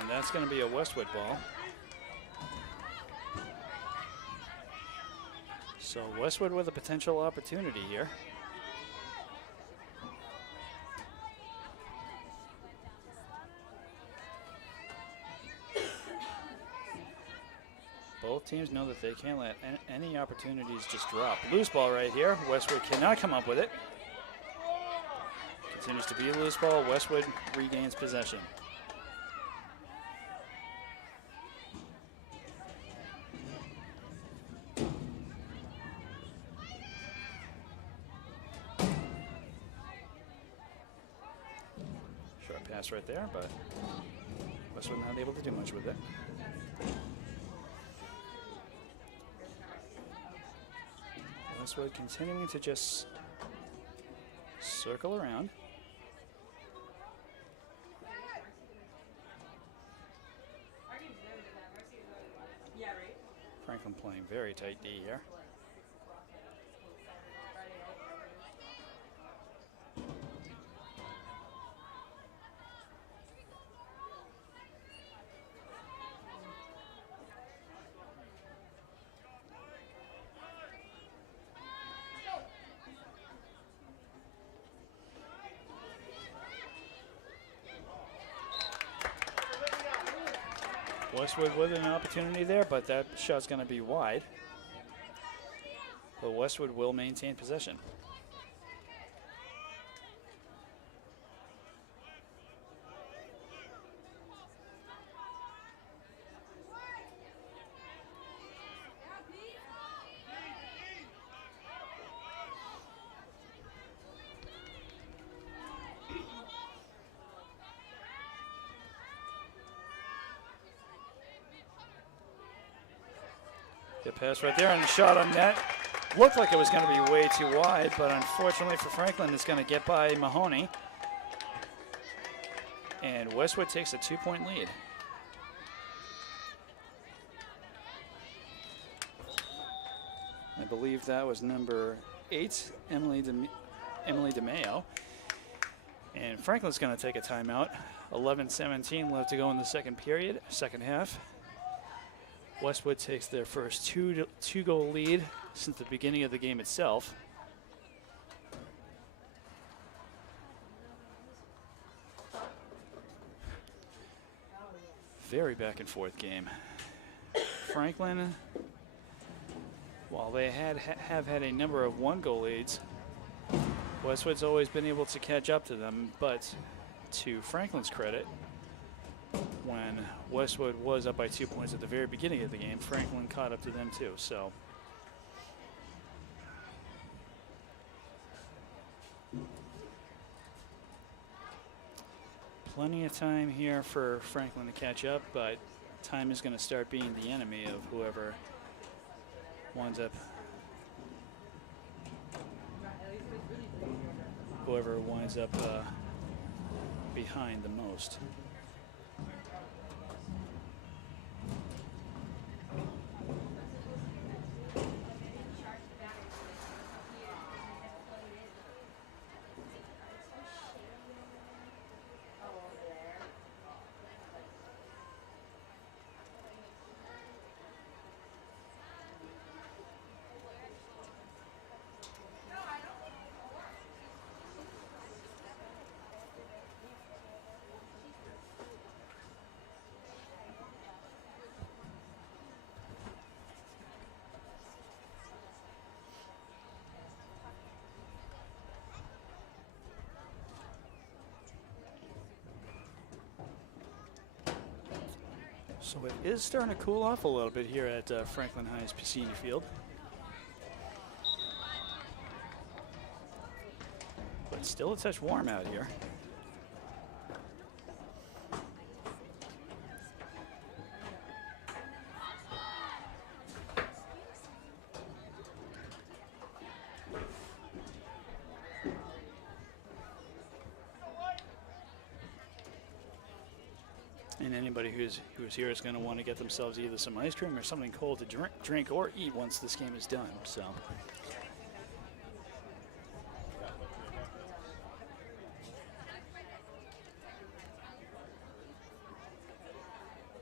That's going to be a Westwood ball. So Westwood with a potential opportunity here. Both teams know that they can't let any opportunities just drop. Loose ball right here. Westwood cannot come up with it. Continues to be a loose ball. Westwood regains possession. Pass right there, but Westwood not able to do much with it. Westwood continuing to just circle around. Franklin playing very tight D here. Westwood with an opportunity there, but that shot's going to be wide. But Westwood will maintain possession. Good pass right there and a shot on net. Looked like it was going to be way too wide, but unfortunately for Franklin, it's going to get by Mahoney. And Westwood takes a 2-point lead. I believe that was number 8, Emily DeMayo. And Franklin's going to take a timeout. 11:17 left to go in the second period, second half. Westwood takes their first two-goal lead since the beginning of the game itself. Very back and forth game. Franklin, while they have had a number of 1-goal leads, Westwood's always been able to catch up to them, but to Franklin's credit, when Westwood was up by 2 points at the very beginning of the game, Franklin caught up to them too. So plenty of time here for Franklin to catch up, but time is going to start being the enemy of whoever winds up behind the most. So it is starting to cool off a little bit here at Franklin High's Piscini Field. But still a touch warm out here. And anybody who's here is going to want to get themselves either some ice cream or something cold to drink or eat once this game is done. So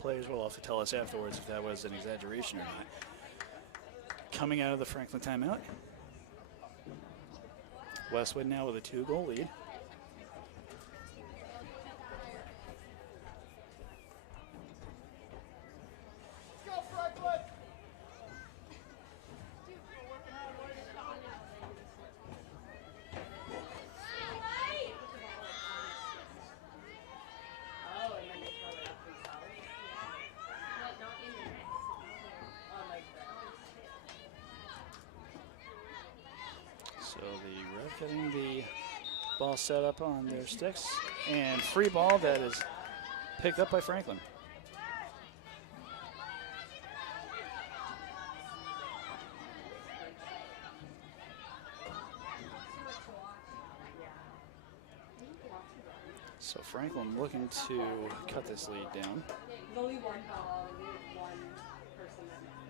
players will have to tell us afterwards if that was an exaggeration or not. Coming out of the Franklin timeout, Westwood now with a 2-goal lead. So the ref getting the ball set up on their sticks, and free ball that is picked up by Franklin. So Franklin looking to cut this lead down. There's only one ball, and we have one person that matters.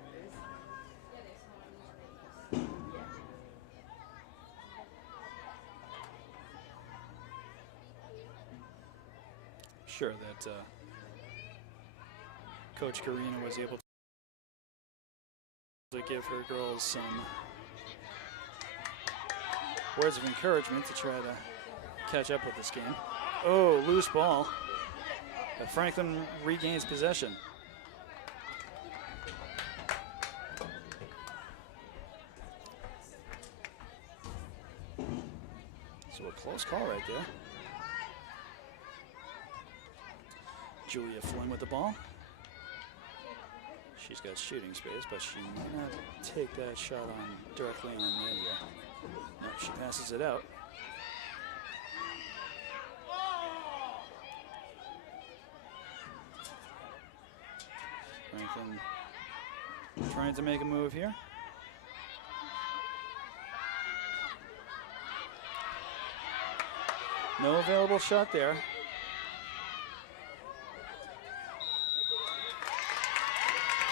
Sure that Coach Karina was able to give her girls some words of encouragement to try to catch up with this game. Oh, loose ball. But Franklin regains possession. So a close call right there. Julia Flynn with the ball. She's got shooting space, but she might not take that shot on directly on Nadia. No, she passes it out. Franklin trying to make a move here. No available shot there.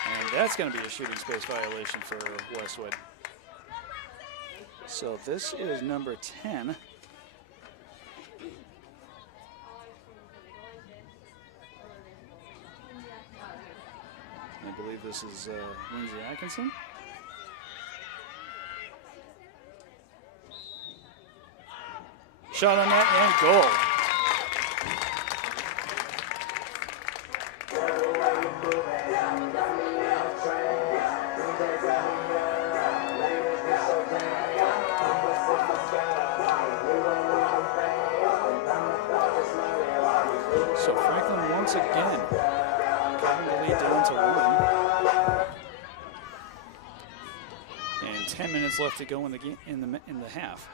And that's going to be a shooting space violation for Westwood. So this is number 10. I believe this is Lindsay Atkinson. Shot on net and goal. So Franklin once again cutting the lead down to 1. And 10 minutes left to go in the game, in the half.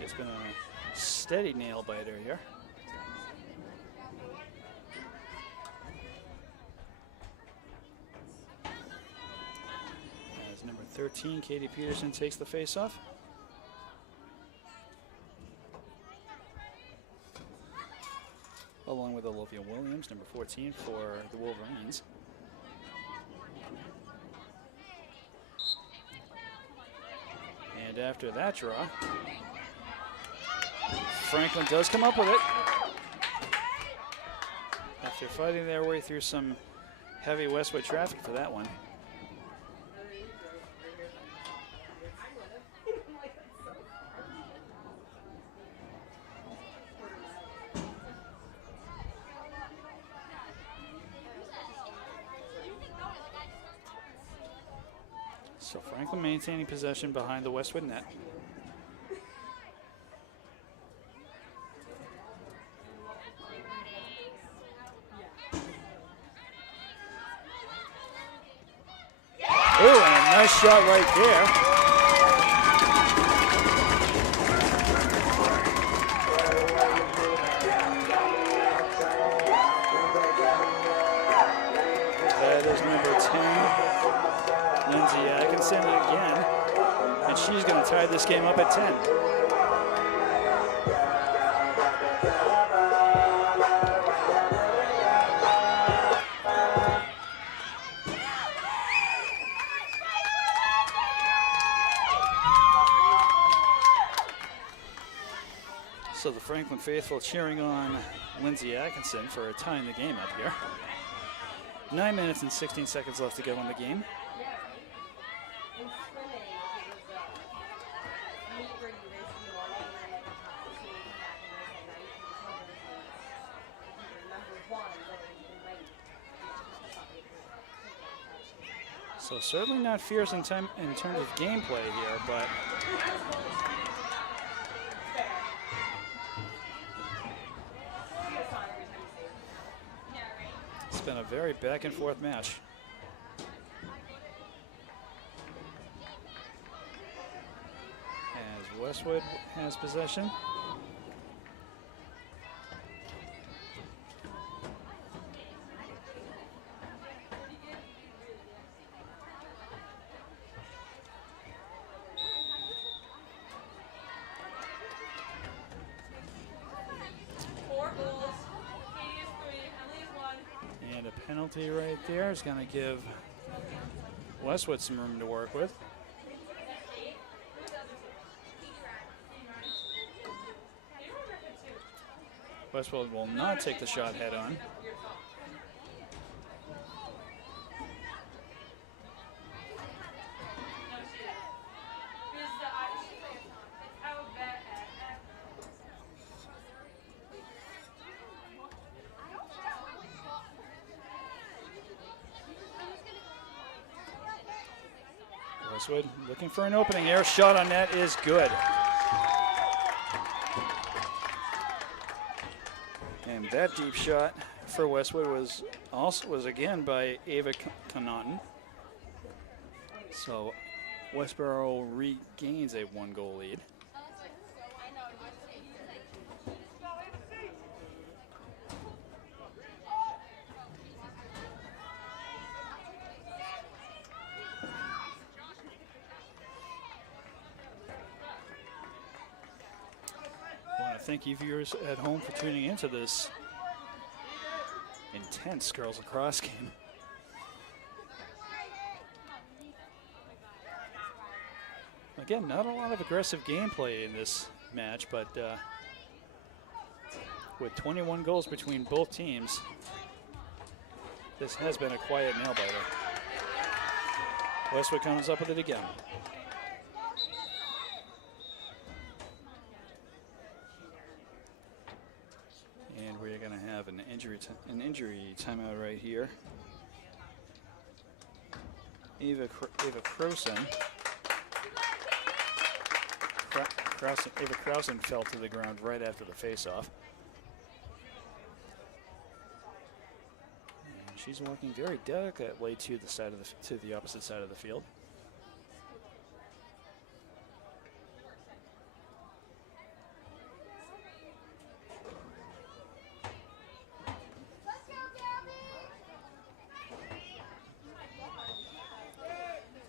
It's been a steady nail biter here. As number 13, Katie Peterson, takes the face-off. Along with Olivia Williams, number 14, for the Wolverines. And after that draw, Franklin does come up with it. After fighting their way through some heavy Westwood traffic for that one. So Franklin maintaining possession behind the Westwood net. Oh, and a nice shot right there. That is number 10, Lindsay Atkinson again, and she's going to tie this game up at 10. So the Franklin faithful cheering on Lindsay Atkinson for tying the game up here. 9 minutes and 16 seconds left to go in the game. So certainly not fierce in terms of gameplay here, but it's been a very back and forth match. As Westwood has possession. Penalty right there is going to give Westwood some room to work with. Westwood will not take the shot head on. Westwood looking for an opening there. Shot on net is good. And that deep shot for Westwood was again by Ava Connaughton. So Westboro regains a 1-goal lead. Thank you viewers at home for tuning into this intense girls lacrosse game. Again, not a lot of aggressive gameplay in this match, but with 21 goals between both teams, this has been a quiet nail-biter. Westwood comes up with it again. And we're going to have an an injury timeout right here. Ava Croson. Ava Krausen fell to the ground right after the faceoff. And she's walking very delicately to the side of the opposite side of the field.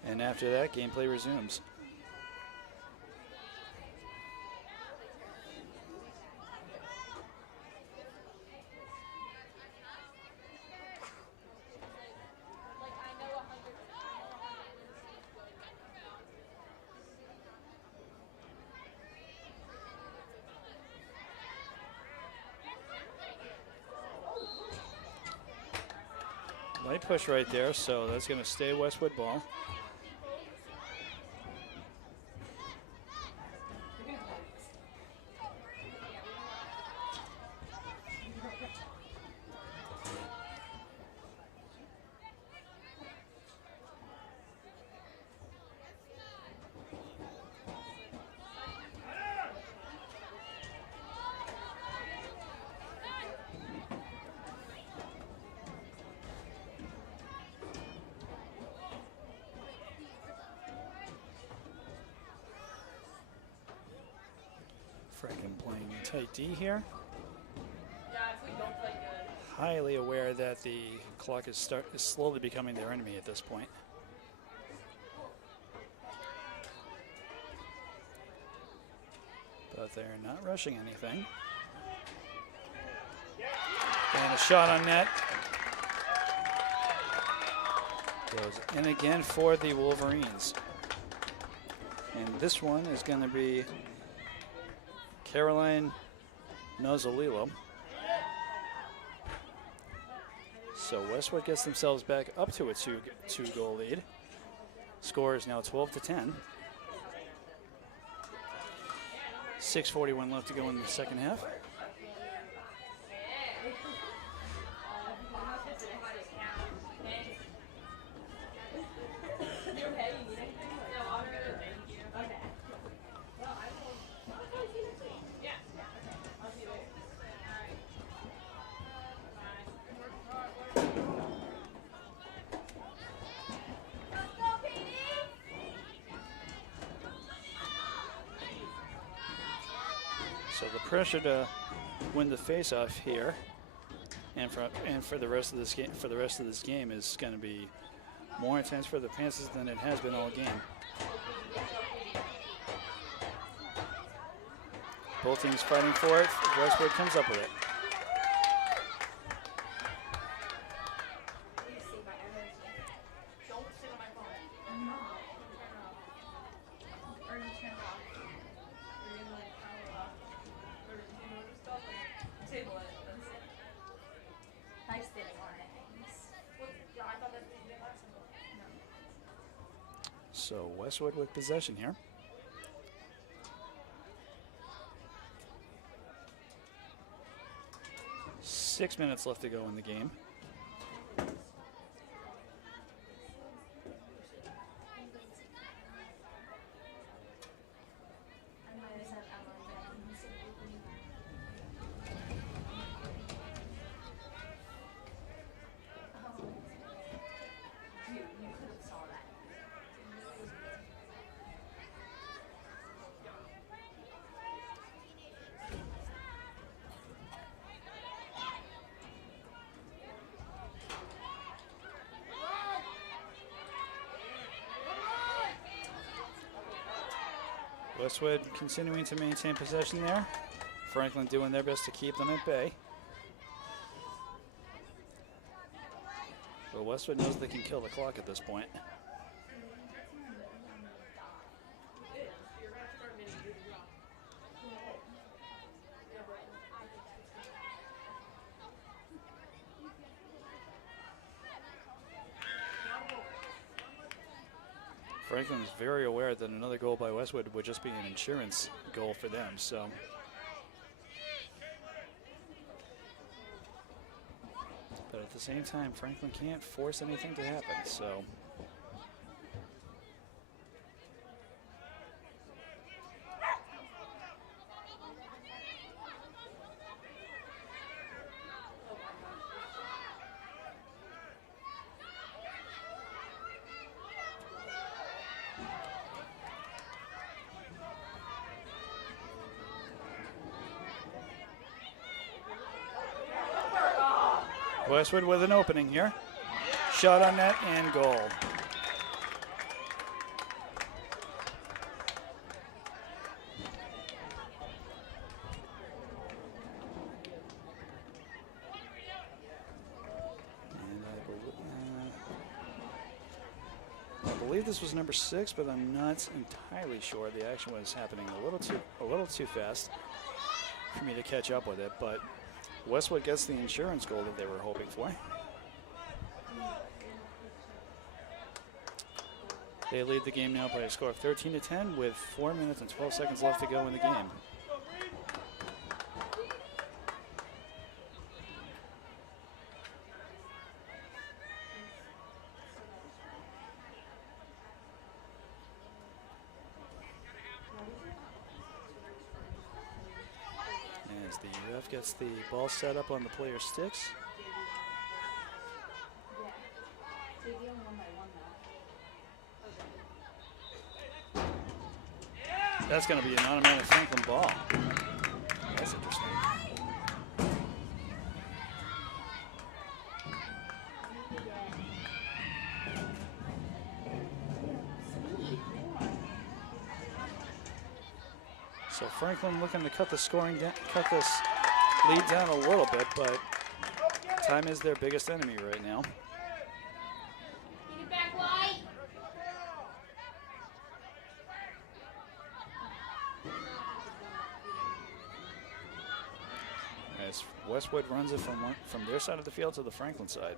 And after that, gameplay resumes. Light push right there, so that's going to stay Westwood ball. Franklin playing tight D here. Yeah, if we don't play good. Highly aware that the clock is slowly becoming their enemy at this point. But they're not rushing anything. And a shot on net. Goes in again for the Wolverines. And this one is going to be Caroline Nozzolillo. So Westwood gets themselves back up to a two-goal lead. Score is now 12-10. 6:41 left to go in the second half. So the pressure to win the face-off here, and for the rest of this game, is going to be more intense for the Panthers than it has been all game. Both teams fighting for it. Westwood comes up with it. So Westwood with possession here. Six minutes left to go in the game. Westwood continuing to maintain possession there. Franklin doing their best to keep them at bay. But Westwood knows they can kill the clock at this point. Franklin is very aware that another goal by Westwood would just be an insurance goal for them, so. the same time, Franklin can't force anything to happen, so. Westwood with an opening here. Shot on net and goal. I believe this was number 6, but I'm not entirely sure. The action was happening a little too fast for me to catch up with it, but Westwood gets the insurance goal that they were hoping for. They lead the game now by a score of 13-10 with 4 minutes and 12 seconds left to go in the game. As the ref gets the ball set up on the player's sticks. That's going to be an automatic Franklin ball. That's interesting. So Franklin looking to cut this lead down a little bit, but time is their biggest enemy right now. As Westwood runs it from their side of the field to the Franklin side.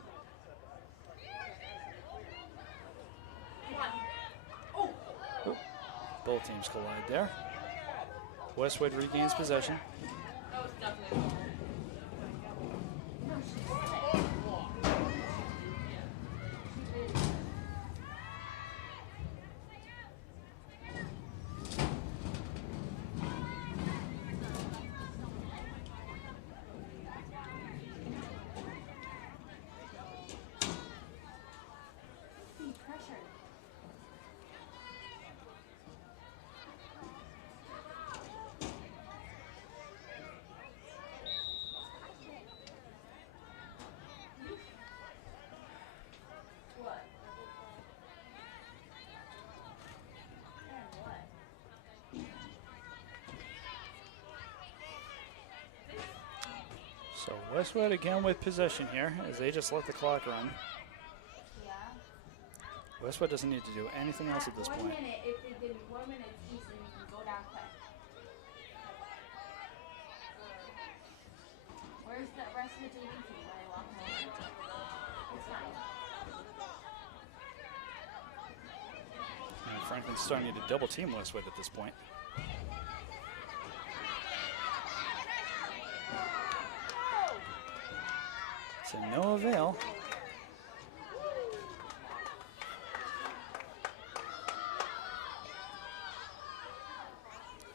Oh. Both teams collide there. Westwood regains possession. So Westwood again with possession here as they just let the clock run. Yeah. Westwood doesn't need to do anything else at this point. 1 minute, if they give me 1 minute each, then you can go down quick. Where's the rest of the JV team when I walk home? It's fine. And Franklin's starting to double team Westwood at this point. To no avail.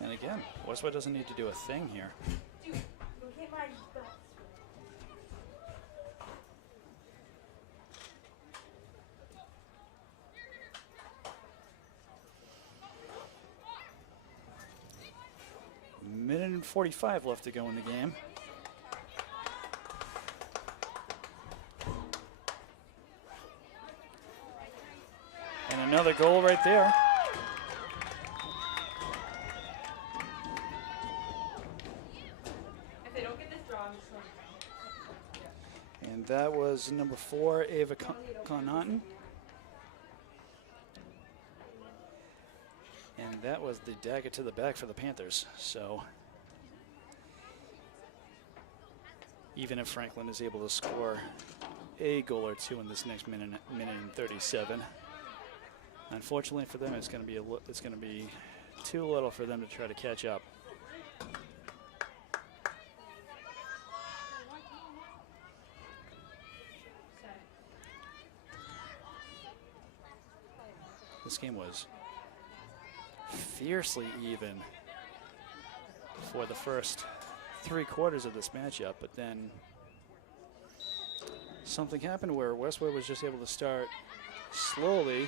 And again, Westwood doesn't need to do a thing here. Dude, go get my belt. Minute and 45 left to go in the game. And another goal right there. If they don't get this draw, I'm just going to. And that was number 4, Ava Connaughton. And that was the dagger to the back for the Panthers. So even if Franklin is able to score a goal or two in this next minute and 37, unfortunately for them, it's going to be too little for them to try to catch up. this game was fiercely even for the first 3 quarters of this matchup, but then something happened where Westwood was just able to start slowly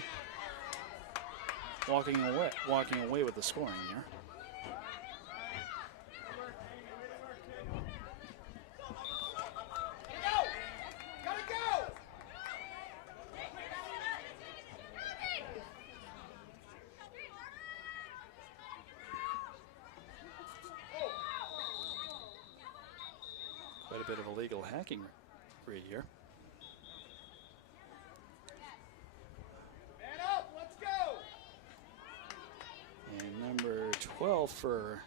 walking away with the scoring here. Quite a bit of illegal hacking right here. Man up, let's go! And number 12 for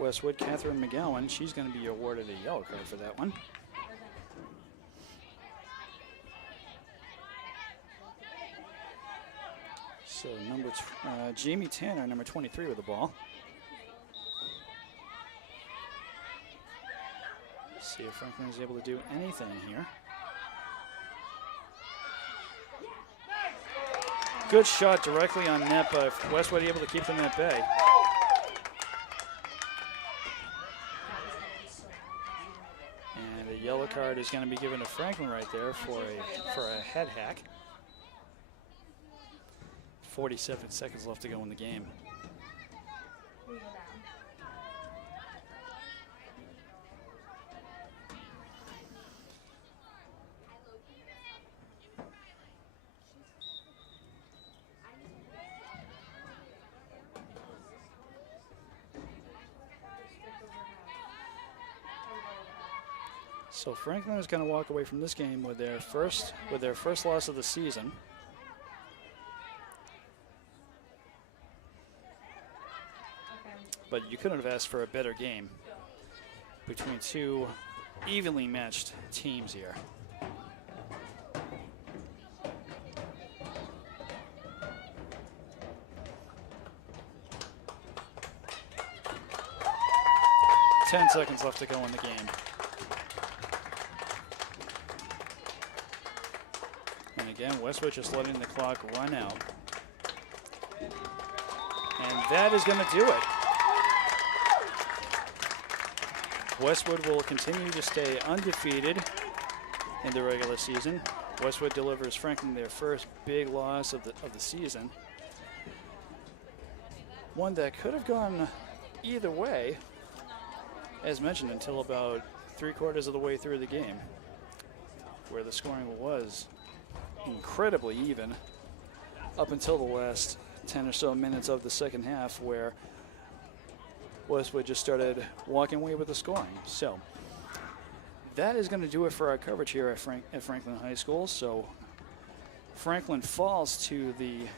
Westwood, Catherine McGowan, she's going to be awarded a yellow card for that one. So Jamie Tanner, number 23 with the ball. See if Franklin is able to do anything here. Good shot directly on net, but Westwood able to keep them at bay. And a yellow card is going to be given to Franklin right there for a head hack. 47 seconds left to go in the game. So Franklin is going to walk away from this game with their first loss of the season. But you couldn't have asked for a better game between 2 evenly matched teams here. Ten seconds left to go in the game. And again, Westwood just letting the clock run out. And that is going to do it. Westwood will continue to stay undefeated in the regular season. Westwood delivers Franklin their first big loss of the season. One that could have gone either way, as mentioned, until about 3/4 of the way through the game, where the scoring was incredibly even up until the last 10 or so minutes of the second half, where Westwood just started walking away with the scoring. So that is going to do it for our coverage here at Franklin High School. So Franklin falls to the